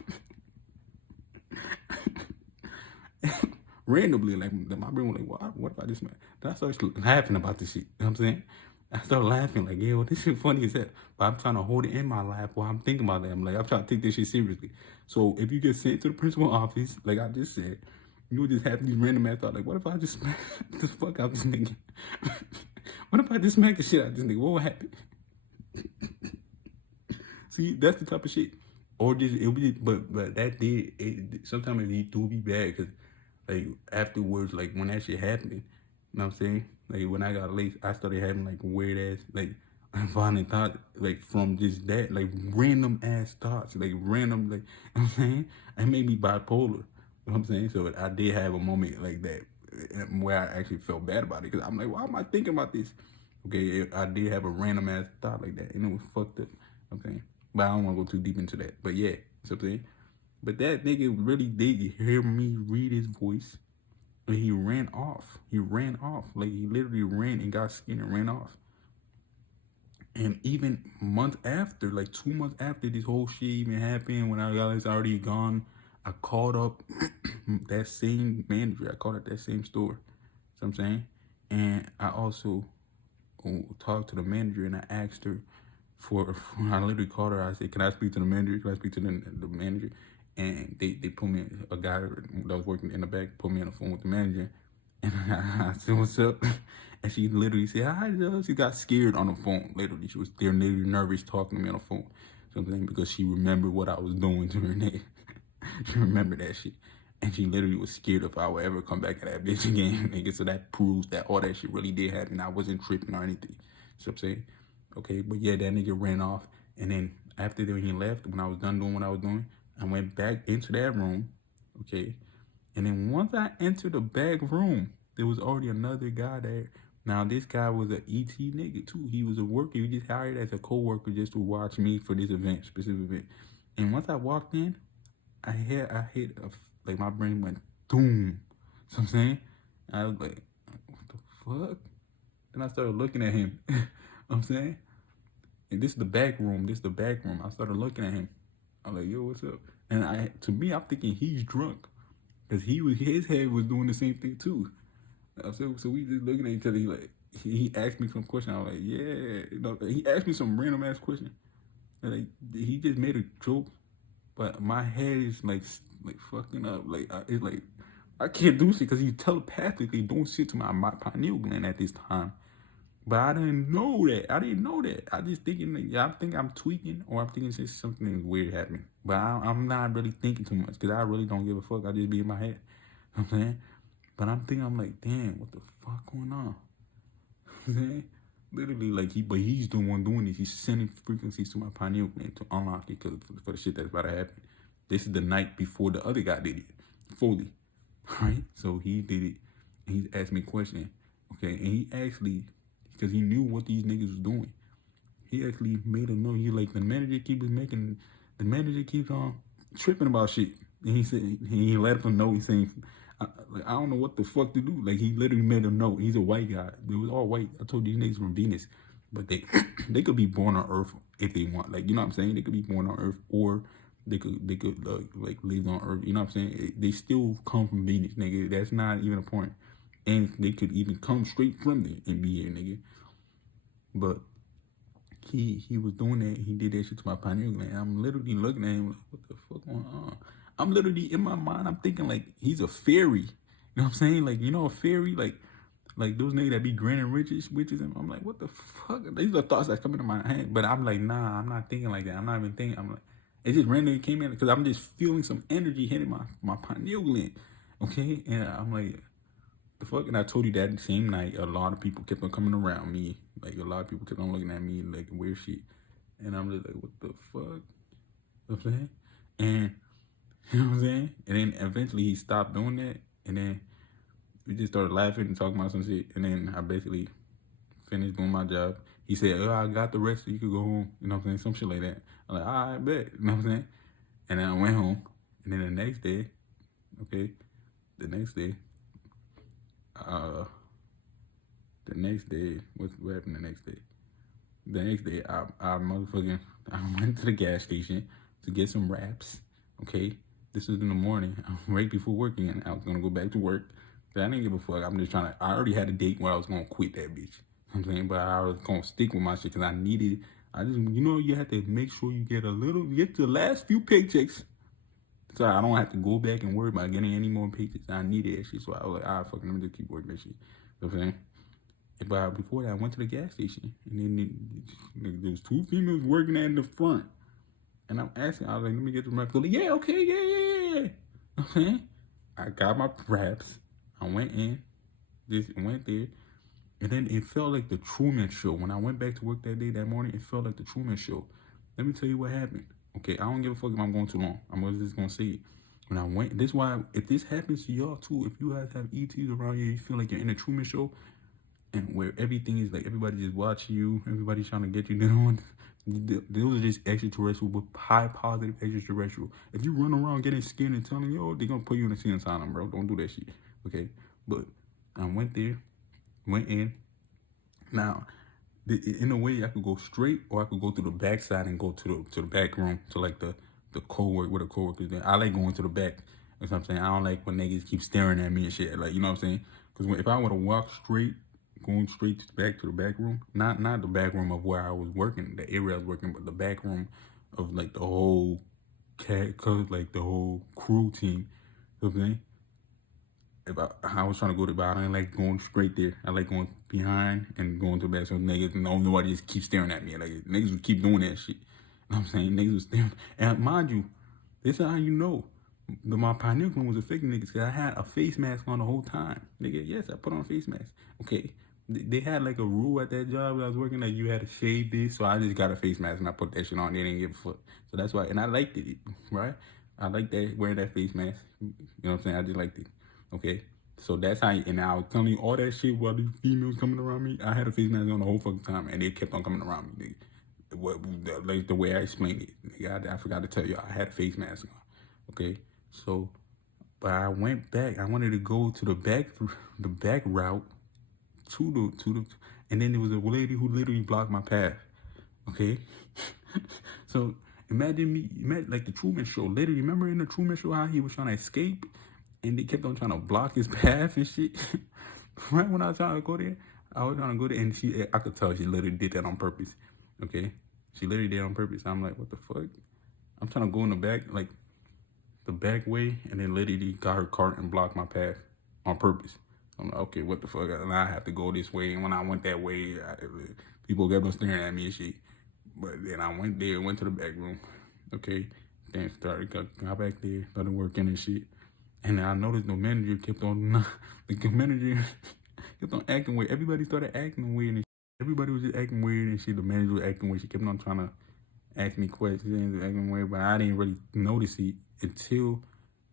Randomly, like my brain was like, "What if I just?" Then I started laughing about this shit. You know what I'm saying? I started laughing like, "Yo, this shit funny as that." But I'm trying to hold it in my laugh while I'm thinking about that. I'm trying to take this shit seriously. So if you get sent to the principal office, like I just said, You would just have these random ass thoughts like, what if I just smack the fuck out this nigga? What if I just smack the shit out this nigga? What would happen? See, that's the type of shit. Or just it'll be, but that did it. Sometimes it do be bad because like afterwards, like when that shit happened, you know what I'm saying? Like when I got late, I started having like weird ass like violent thoughts, like from just that, like random ass thoughts, like random, like you know what I'm saying? It made me bipolar. You know what I'm saying? So I did have a moment like that where I actually felt bad about it because I'm like, why am I thinking about this? Okay, I did have a random ass thought like that, and it was fucked up. Okay, but I don't want to go too deep into that. But yeah, you know what I'm saying? But that nigga really did hear me read his voice, and he ran off. He ran off. Like he literally ran and got scared and ran off. And even months after, like 2 months after this whole shit even happened, when I realized I already gone, I called up that same manager. I called at that same store. You know what I'm saying? And I also talked to the manager and I asked her I literally called her. I said, can I speak to the manager? Can I speak to the manager? And they put me, a guy that was working in the back, put me on the phone with the manager. And I said, what's up? And she literally said, hi, Joe. She got scared on the phone. Literally, she was there, literally nervous talking to me on the phone. Something because she remembered what I was doing to her nigga. She remembered that shit. And she literally was scared if I would ever come back to that bitch again, nigga. So that proves that all that shit really did happen. I wasn't tripping or anything. So I'm saying? Okay, but yeah, that nigga ran off. And then after that, he left, when I was done doing what I was doing, I went back into that room. Okay. And then once I entered the back room, there was already another guy there. Now, this guy was an ET nigga, too. He was a worker. He just hired as a co-worker just to watch me for this event, specific event. And once I walked in, I hit, like, my brain went, boom. So I'm saying? I was like, what the fuck? Then I started looking at him. You know what I'm saying? And this is the back room. This is the back room. I started looking at him. I'm like, yo, what's up? And to me, I'm thinking he's drunk. Because his head was doing the same thing, too. So we just looking at each other. He asked me some question. I was like, yeah. You know, he asked me some random ass question. And like he just made a joke, but my head is like fucking up. Like it's like I can't do shit because he's telepathically doing shit to my pineal gland at this time. But I didn't know that. I didn't know that. I just thinking like, I think I'm tweaking or I'm thinking something weird happening. But I'm not really thinking too much because I really don't give a fuck. I just be in my head. You know what I'm saying? But I'm like, damn, what the fuck going on? You know what I'm saying? Literally, like, he's the one doing this. He's sending frequencies to my pineal gland to unlock it for the shit that's about to happen. This is the night before the other guy did it, fully. Right? So he did it. And he's asked me a question. Okay? And he actually, because he knew what these niggas was doing, he actually made him know. He like, the manager keeps on tripping about shit. And he said, he let him know. He's saying, I don't know what the fuck to do. Like, he literally made him know. He's a white guy. They was all white. I told you these niggas from Venus. But they they could be born on Earth if they want. Like, you know what I'm saying? They could be born on Earth, or they could like live on Earth. You know what I'm saying? They still come from Venus, nigga. That's not even a point. And they could even come straight from there and be here, nigga. But he was doing that. He did that shit to my pineal gland. I'm literally looking at him like, what the fuck going on? I'm literally in my mind. I'm thinking like he's a fairy. You know what I'm saying? Like, you know, a fairy, like those niggas that be granting witches. And I'm like, what the fuck? These are thoughts that come into my head. But I'm like, nah, I'm not thinking like that. I'm not even thinking. I'm like, it just randomly came in because I'm just feeling some energy hitting my pineal gland. Okay, and I'm like, the fuck? And I told you that same night, a lot of people kept on coming around me. Like, a lot of people kept on looking at me like weird shit. And I'm just like, what the fuck? You know what I'm saying? And, you know what I'm saying? And then eventually he stopped doing that. And then we just started laughing and talking about some shit. And then I basically finished doing my job. He said, oh, I got the rest so you could go home. You know what I'm saying? Some shit like that. I'm like, all right, bet. You know what I'm saying? And then I went home. And then the next day, okay, what happened the next day? The next day, I went to the gas station to get some wraps, okay? This was in the morning, right before work again. I was gonna go back to work, but I didn't give a fuck. I'm just trying to, I already had a date where I was gonna quit that bitch. You know what I'm saying? But I was gonna stick with my shit because you know, you have to make sure you get the last few paychecks. So I don't have to go back and worry about getting any more pages. I needed that shit. So I was like, fucking, let me just keep working that shit. You know what I'm saying? But before that, I went to the gas station. And then there was 2 females working at the front. And I'm asking, I was like, let me get the wraps. Like, yeah, okay, yeah. Okay. I got my wraps. I went in. Just went there. And then it felt like the Truman Show. When I went back to work that day, that morning, it felt like the Truman Show. Let me tell you what happened. Okay, I don't give a fuck if I'm going too long. I'm just gonna say it. When I went, this is why, if this happens to y'all too, if you guys have ETs around you, you feel like you're in a Truman Show, and where everything is like everybody just watching you, everybody's trying to get you down. Those are just extraterrestrial, but high positive extraterrestrial. If you run around getting scared and telling you, oh, they're gonna put you in a sin asylum, bro. Don't do that shit. Okay, but I went there, went in. Now, in a way, I could go straight, or I could go through the back side and go to the back room to like the co-work where the co-workers there. I like going to the back. You know what I'm saying? I don't like when niggas keep staring at me and shit. Like, you know what I'm saying? Because if I would have walked straight, going straight to the back room, not the back room of where I was working, the area I was working, but the back room of like the whole like the whole crew team. You know what I'm saying? If I was trying to go to the bottom, I didn't like going straight there. I like going behind and going to the back, so niggas, nobody just keep staring at me. Like, niggas would keep doing that shit. You know what I'm saying? Niggas was staring. And mind you, this is how you know my pineal gland was affecting niggas, because I had a face mask on the whole time. Nigga, yes, I put on a face mask. Okay. They had like a rule at that job that I was working that you had to shave this, so I just got a face mask and I put that shit on. They didn't give a fuck. So that's why, and I liked it, right? I liked that, wearing that face mask. You know what I'm saying? I just liked it. Okay, so that's how. And I was telling you all that shit while these females coming around me. I had a face mask on the whole fucking time, and they kept on coming around me. Like the way I explained it, nigga, I forgot to tell you, I had a face mask on. Okay, so, but I went back. I wanted to go to the back route to the, and then there was a lady who literally blocked my path. Okay, so imagine like the Truman Show. Literally, remember in the Truman Show how he was trying to escape, and they kept on trying to block his path and shit. Right when I was trying to go there, I was trying to go there, and I could tell she literally did that on purpose. Okay, she literally did it on purpose. I'm like, what the fuck? I'm trying to go in the back, like the back way, and then literally got her cart and blocked my path on purpose. I'm like, okay, what the fuck? And I have to go this way. And when I went that way, people kept on staring at me and shit. But then I went there, went to the back room. Okay, then got back there, started working and shit. And I noticed the manager kept on, the manager kept on acting weird. Everybody started acting weird and shit. Everybody was just acting weird and shit. The manager was acting weird. She kept on trying to ask me questions, acting weird, but I didn't really notice it until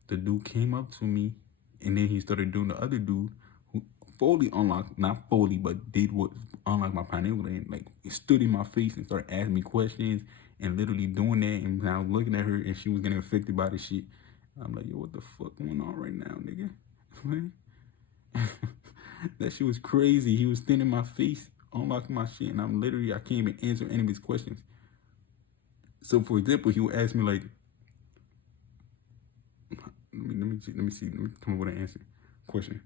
the dude came up to me, and then he started doing the other dude who fully unlocked, not fully, but did what unlocked my pineal gland. Like, he stood in my face and started asking me questions and literally doing that. And I was looking at her, and she was getting affected by the shit. I'm like, yo, what the fuck going on right now, nigga? That shit was crazy. He was standing in my face, unlocking my shit, and I can't even answer any of his questions. So, for example, he would ask me like, let me come up with an answer question.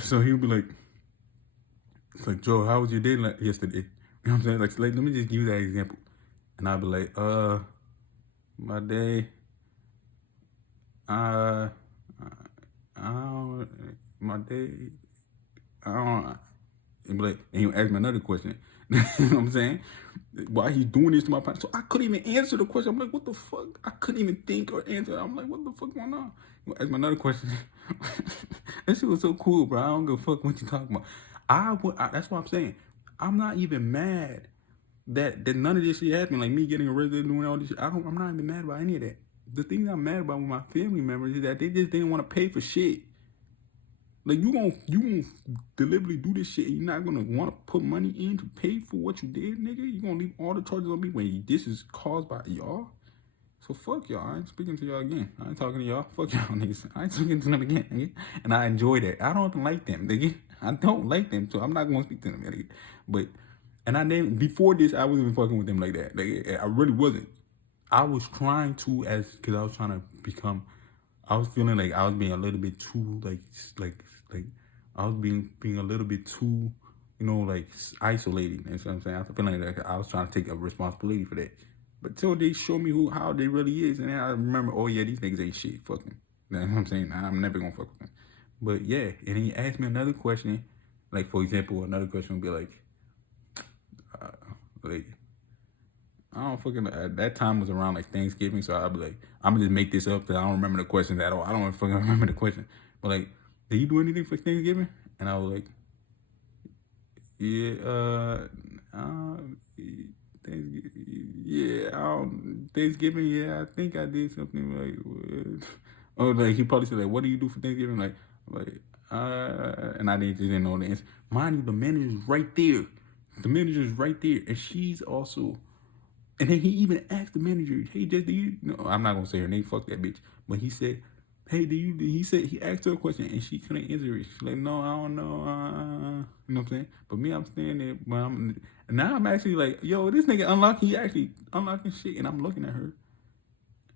So he would be like, it's like, Joe, how was your day yesterday? You know what I'm saying? Like, let me just use that example. And I'd be like, my day, my day, and be like, and he'll ask me another question. You know what I'm saying? Why he's doing this to my partner? So I couldn't even answer the question. I'm like, what the fuck? I couldn't even think or answer. I'm like, what the fuck going on? He'll ask me another question. That shit was so cool, bro. I don't give a fuck what you talking about. That's what I'm saying. I'm not even mad that none of this shit happened. Like me getting arrested, doing all this shit. I'm not even mad about any of that. The thing I'm mad about with my family members is that they just didn't want to pay for shit. Like, you gonna deliberately do this shit, and you're not gonna want to put money in to pay for what you did, nigga? You gonna leave all the charges on me when this is caused by y'all? So fuck y'all. I ain't speaking to y'all again. I ain't talking to y'all. Fuck y'all, niggas. I ain't speaking to them again, nigga. And I enjoy that. I don't even like them, nigga. I don't like them, so I'm not gonna speak to them, nigga. But, and I didn't, before this, I wasn't even fucking with them like that, nigga. I really wasn't. I was trying to, because I was trying to become, I was feeling like I was being a little bit too, like I was being a little bit too, like, isolated. You know what I'm saying? I was feeling like I was trying to take a responsibility for that. But till they show me how they really is, and then I remember, oh yeah, these niggas ain't shit. Fuck them. You know what I'm saying? I'm never gonna fuck with them. But yeah, and then he asked me another question. Like, for example, another question would be like I don't fucking. That time was around like Thanksgiving, so I'd be like, I'm gonna just make this up because I don't remember the questions at all. I don't fucking remember the question. But like, did you do anything for Thanksgiving? And I was like, yeah, Thanksgiving, yeah, Thanksgiving, yeah, I think I did something like, or like he probably said like, what do you do for Thanksgiving? Like, and I didn't know the answer. Mind you, the manager's right there. The manager's right there, and she's also. And then he even asked the manager, "Hey, Jess, do you?" No, I'm not gonna say her name. Fuck that bitch. But he said, "Hey, do you?" He said he asked her a question and she couldn't answer it. She's like, "No, I don't know." You know what I'm saying? But me, I'm standing there. But now I'm actually like, "Yo, this nigga unlocking. He actually unlocking shit." And I'm looking at her,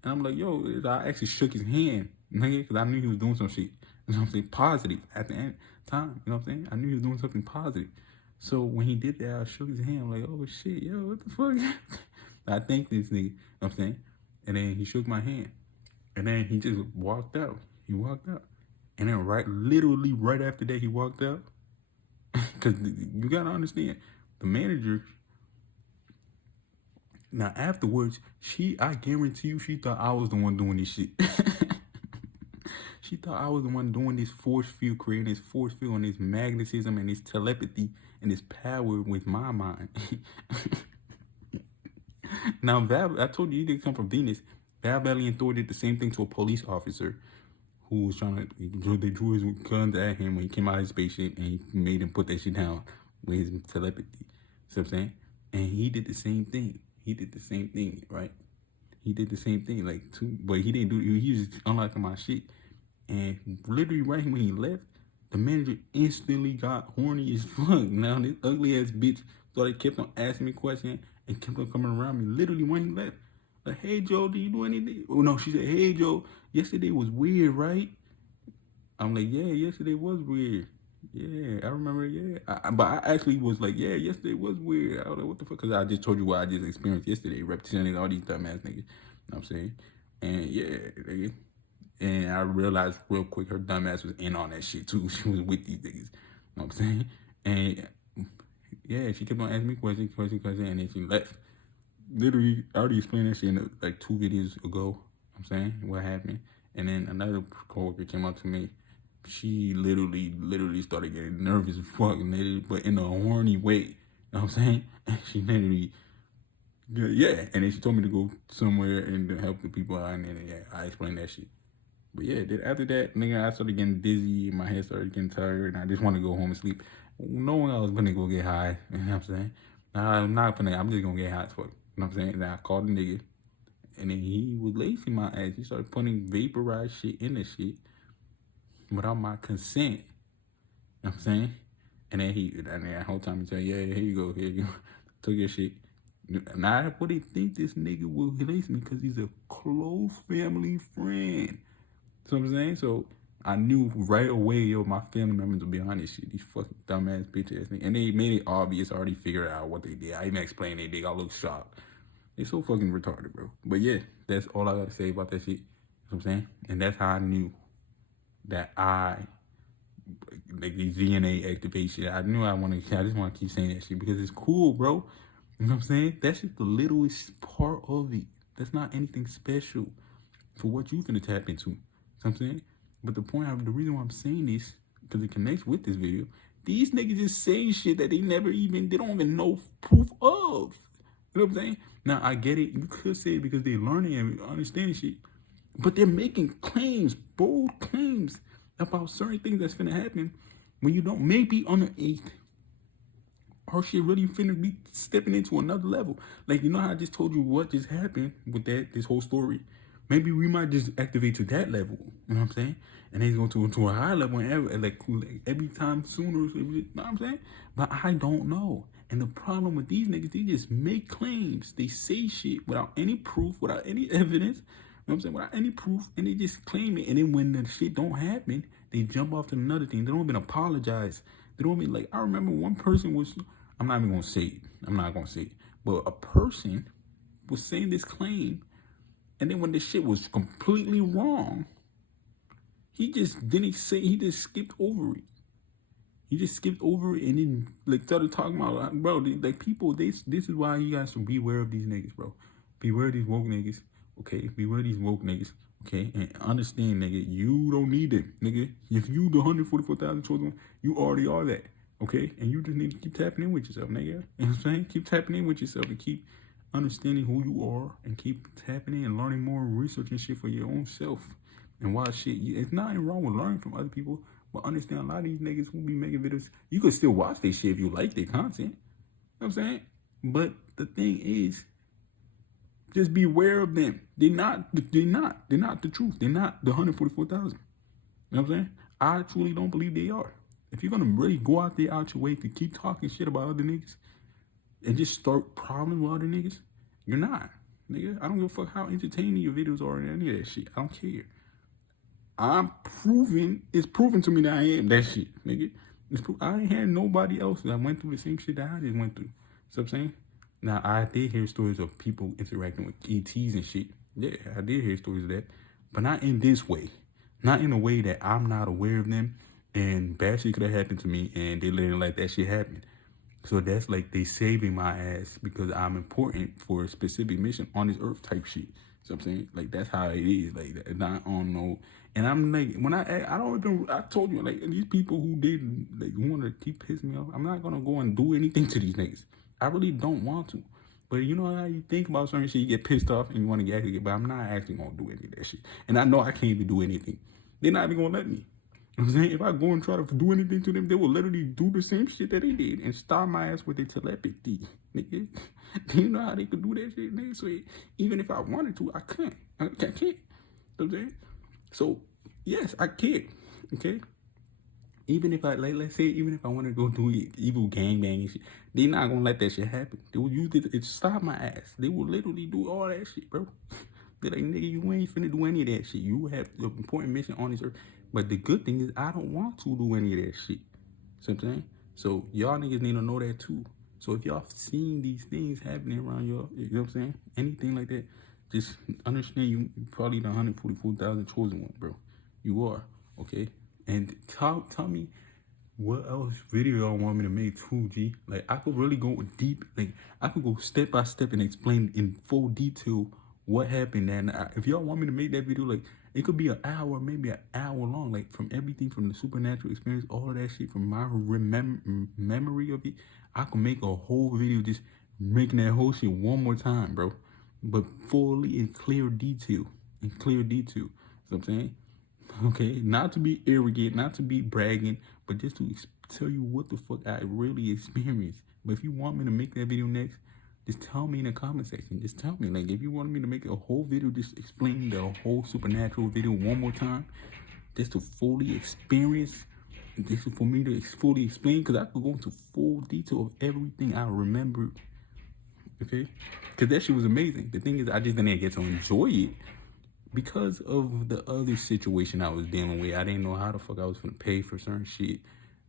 and I'm like, "Yo," I actually shook his hand, nigga, because I knew he was doing some shit. You know what I'm saying? Positive at the end time. You know what I'm saying? I knew he was doing something positive. So when he did that, I shook his hand. I'm like, "Oh shit, yo, what the fuck?" I thanked this nigga, you know what I'm saying? And then he shook my hand. And then he just walked out. He walked out. And then literally right after that, he walked out. Because you got to understand, the manager, now afterwards, I guarantee you, she thought I was the one doing this shit. She thought I was the one doing this force field, creating this force field and this magnetism and this telepathy and this power with my mind. Now, I told you didn't come from Venus. Val Valiant Thor did the same thing to a police officer who was trying to. They drew his guns at him when he came out of his spaceship, and he made him put that shit down with his telepathy. See what I'm saying? And he did the same thing. He did the same thing, right? He did the same thing, but he didn't do. He was just unlocking my shit, and literally right when he left, the manager instantly got horny as fuck. Now this ugly ass bitch started kept on asking me questions and kept on coming around me. Literally when he left, like, "Hey Joe, do you do anything?" Oh no, she said, "Hey Joe, yesterday was weird, right?" I'm like, "Yeah, yesterday was weird. Yeah, I remember. Yeah, but I actually was like, yeah, yesterday was weird. I was like, what the fuck? Because I just told you what I just experienced yesterday, representing all these dumbass niggas. You know what I'm saying? And yeah, nigga. And I realized real quick her dumbass was in on that shit too. She was with these niggas. You know what I'm saying? And yeah, she kept on asking me questions, and then she left. Literally, I already explained that shit in like 2 videos ago. You know what I'm saying what happened. And then another coworker came up to me. She literally started getting nervous as fuck, but in a horny way. You know what I'm saying? And she literally, yeah. And then she told me to go somewhere and to help the people out. And then, yeah, I explained that shit. But yeah, then after that, nigga, I started getting dizzy. My head started getting tired. And I just want to go home and sleep. Knowing I was going to go get high. You know what I'm saying? I'm not gonna, I'm just going to get high as fuck. You know what I'm saying? And I called the nigga. And then he was lacing my ass. He started putting vaporized shit in the shit without my consent. You know what I'm saying? And then that whole time he said, yeah, here you go. Took your shit. Now I really think this nigga will lace me because he's a close family friend. So I'm saying? So I knew right away, yo, my family members will be on this shit. These fucking dumbass bitch ass niggas. And they made it obvious, already figured out what they did. I even explained they got a little shocked. They so fucking retarded, bro. But yeah, that's all I gotta say about that shit. You know what I'm saying? And that's how I knew that like these DNA activation. I knew I just want to keep saying that shit because it's cool, bro. You know what I'm saying? That's just the littlest part of it. That's not anything special for what you finna tap into. You know what I'm saying? But the reason why I'm saying this, because it connects with this video, these niggas just saying shit that they don't even know proof of. You know what I'm saying? Now, I get it. You could say it because they're learning and understanding shit. But they're making claims, bold claims, about certain things that's finna happen when you don't. Maybe on the 8th, our shit really finna be stepping into another level. Like, you know how I just told you what just happened with this whole story? Maybe we might just activate to that level. You know what I'm saying? And then go to a higher level like every time sooner. You know what I'm saying? But I don't know. And the problem with these niggas, they just make claims. They say shit without any proof, without any evidence. You know what I'm saying? Without any proof, and they just claim it. And then when the shit don't happen, they jump off to another thing. They don't even apologize. They don't even, like, I remember one person was, I'm not even gonna say it. I'm not gonna say it. But a person was saying this claim, and then when the shit was completely wrong, he just didn't say. He just skipped over it. He just skipped over it and then like started talking about, bro, like people. This is why you guys should beware of these niggas, bro. Beware of these woke niggas, okay? Beware of these woke niggas, okay? And understand, nigga, you don't need them, nigga. If you the 144,000 children, you already are that, okay? And you just need to keep tapping in with yourself, nigga. You know what I'm saying? Keep tapping in with yourself and keep understanding who you are and keep tapping in and learning more and researching shit for your own self. And why shit, it's nothing wrong with learning from other people, but understand a lot of these niggas who be making videos, you could still watch their shit if you like their content. You know what I'm saying? But the thing is, just beware of them. They're not the truth. They're not the 144,000. You know what I'm saying? I truly don't believe they are. If you're gonna really go out there out your way to keep talking shit about other niggas and just start problems with other niggas, you're not. Nigga, I don't give a fuck how entertaining your videos are and any of that shit. I don't care. It's proven to me that I am that shit, nigga. I ain't had nobody else that went through the same shit that I just went through. See what I'm saying? Now, I did hear stories of people interacting with ETs and shit. Yeah, I did hear stories of that. But not in this way. Not in a way that I'm not aware of them and bad shit could have happened to me and they letting like that shit happen. So that's like they saving my ass because I'm important for a specific mission on this earth type shit. So I'm saying, like, that's how it is. Like, I don't know. And I'm like, when I told you, like, these people who did, like, want to keep pissing me off, I'm not going to go and do anything to these niggas. I really don't want to. But you know how you think about certain shit, you get pissed off and you want to get it, but I'm not actually going to do any of that shit. And I know I can't even do anything. They're not even going to let me. You know what I'm saying? If I go and try to do anything to them, they will literally do the same shit that they did and stop my ass with their telepathy. Nigga, do you know how they could do that shit? Nigga? So even if I wanted to, I can't. I can't. You know what I'm saying? So, yes, I can. Okay? Even if I, like, let's say, even if I want to go do evil gangbang and shit, they not going to let that shit happen. They will use it to stop my ass. They will literally do all that shit, bro. They're like, nigga, you ain't finna do any of that shit. You have an important mission on this earth. But the good thing is, I don't want to do any of that shit. See what I'm saying? So, y'all niggas need to know that too. So, if y'all seen these things happening around y'all, you know what I'm saying? Anything like that, just understand you probably the 144,000 chosen one, bro. You are, okay? And tell me what else video y'all want me to make too, G. Like, I could really go deep. Like, I could go step by step and explain in full detail what happened. And if y'all want me to make that video, like, it could be an hour, maybe an hour long. Like, from everything from the supernatural experience, all of that shit, from my memory of it, I could make a whole video just making that whole shit one more time, bro. But fully in clear detail. In clear detail. So I'm saying? Okay, not to be arrogant, not to be bragging, but just to tell you what the fuck I really experienced. But if you want me to make that video next, just tell me in the comment section. Just tell me, like, if you want me to make a whole video just explaining the whole supernatural video one more time, just to fully experience, this is for me to fully explain, because I could go into full detail of everything I remembered, okay? Because that shit was amazing. The thing is, I just didn't get to enjoy it because of the other situation I was dealing with. I didn't know how the fuck I was gonna pay for certain shit.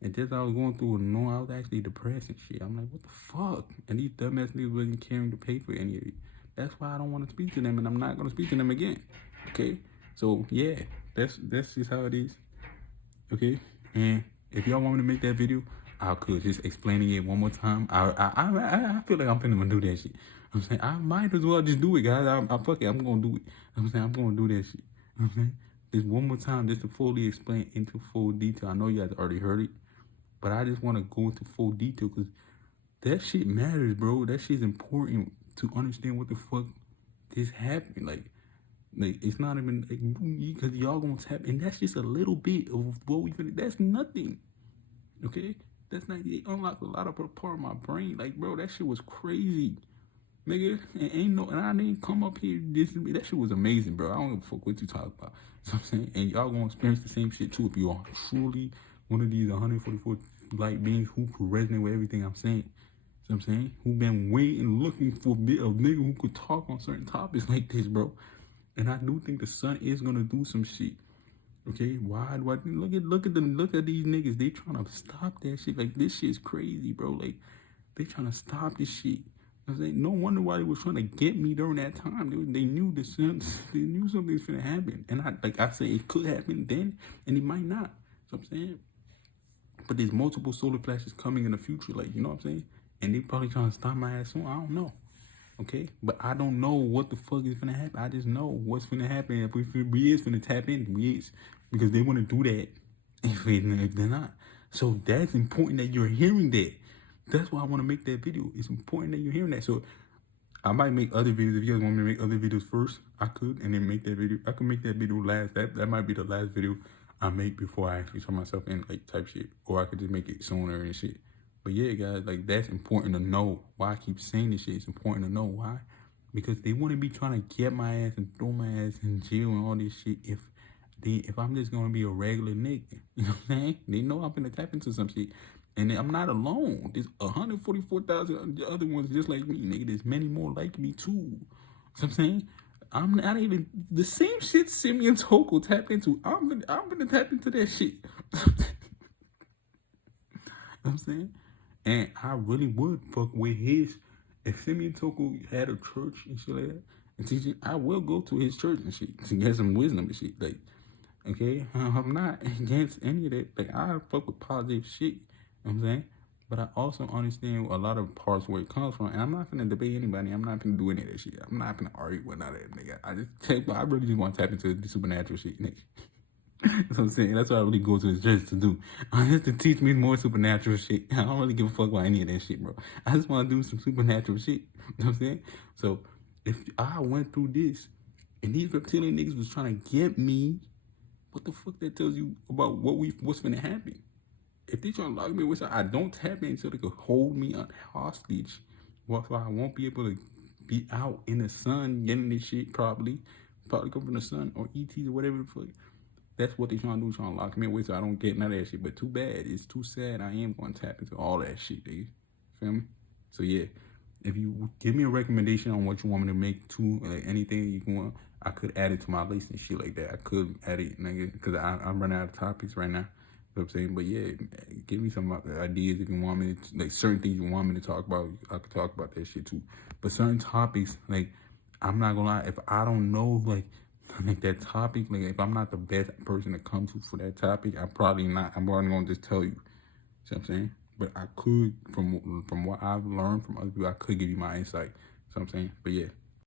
And just I was going through I was actually depressed and shit. I'm like, what the fuck? And these dumbass niggas wasn't caring to pay for any of it. That's why I don't want to speak to them, and I'm not gonna speak to them again. Okay? So yeah, that's just how it is. Okay? And if y'all want me to make that video, I could just explaining it one more time. I feel like I'm finna do that shit. I'm saying I might as well just do it, guys. I fuck it. I'm gonna do it. I'm saying I'm gonna do that shit. I'm saying just one more time, just to fully explain into full detail. I know you guys already heard it, but I just want to go into full detail because that shit matters, bro. That shit's important to understand what the fuck is happening. Like it's not even like, because y'all gonna tap, and that's just a little bit of what we finna. That's nothing. Okay, that's not. It unlocked a lot of part of my brain. Like, bro, that shit was crazy. Nigga, and I didn't come up here that shit was amazing, bro. I don't give a fuck what you talk about. So I'm saying, and y'all gonna experience the same shit too if you are truly one of these 144 light beings who could resonate with everything I'm saying. So I'm saying, who been waiting, looking for a nigga who could talk on certain topics like this, bro. And I do think the sun is gonna do some shit. Okay, why do I look at them? Look at these niggas. They trying to stop that shit. Like, this shit's crazy, bro. Like, they trying to stop this shit. I'm saying, no wonder why they was trying to get me during that time. They knew they knew something was gonna happen, and I say, it could happen then, and it might not. So I'm saying, but there's multiple solar flashes coming in the future, like, you know what I'm saying, and they probably trying to stop my ass soon. I don't know, okay, but I don't know what the fuck is gonna happen. I just know what's gonna happen. If we is gonna tap in, we is, because they want to do that. If they're not, so that's important that you're hearing that. That's why I want to make that video. It's important that you're hearing that. So I might make other videos. If you guys want me to make other videos first, I could, and then make that video. I could make that video last. That might be the last video I make before I actually turn myself in, like, type shit. Or I could just make it sooner and shit. But yeah, guys, like, that's important to know. Why I keep saying this shit. It's important to know why. Because they want to be trying to get my ass and throw my ass in jail and all this shit if I'm just gonna be a regular nigga. You know what I'm saying? They know I'm gonna tap into some shit. And I'm not alone. There's 144,000 other ones just like me, nigga. There's many more like me too. You know what I'm saying? I'm not even the same shit Simeon Toko tapped into. I'm gonna tap into that shit. You know what I'm saying? And I really would fuck with his. If Simeon Toko had a church and shit like that and teaching, I will go to his church and shit to get some wisdom and shit. Like, okay, I'm not against any of that. Like, I fuck with positive shit. You know what I'm saying? But I also understand a lot of parts where it comes from. And I'm not gonna debate anybody. I'm not gonna do any of that shit. I'm not gonna argue with none of that, nigga. I really just want to tap into the supernatural shit, nigga. That's what I'm saying. That's what I really go to the church to do. I just to teach me more supernatural shit. I don't really give a fuck about any of that shit, bro. I just want to do some supernatural shit. You know what I'm saying? So if I went through this and these reptilian niggas was trying to get me, what the fuck that tells you about what's gonna happen? If they trying to lock me away, so I don't tap in so they could hold me hostage, so I won't be able to be out in the sun getting this shit probably come from the sun or ETs or whatever the fuck. That's what they trying to do, trying to lock me away so I don't get none of that shit. But too bad. It's too sad. I am going to tap into all that shit, dude. Feel me? So, yeah. If you give me a recommendation on what you want me to make too, like anything you can want, I could add it to my list and shit like that. I could add it, nigga, because I'm running out of topics right now. You know what I'm saying? But, yeah, give me some ideas if you want me to, like, certain things you want me to talk about. I could talk about that shit, too. But certain topics, like, I'm not going to lie. If I don't know, like that topic, like, if I'm not the best person to come to for that topic, I'm probably not. I'm probably gonna just tell you. See what I'm saying? But I could, from what I've learned from other people, I could give you my insight. See what I'm saying? But yeah.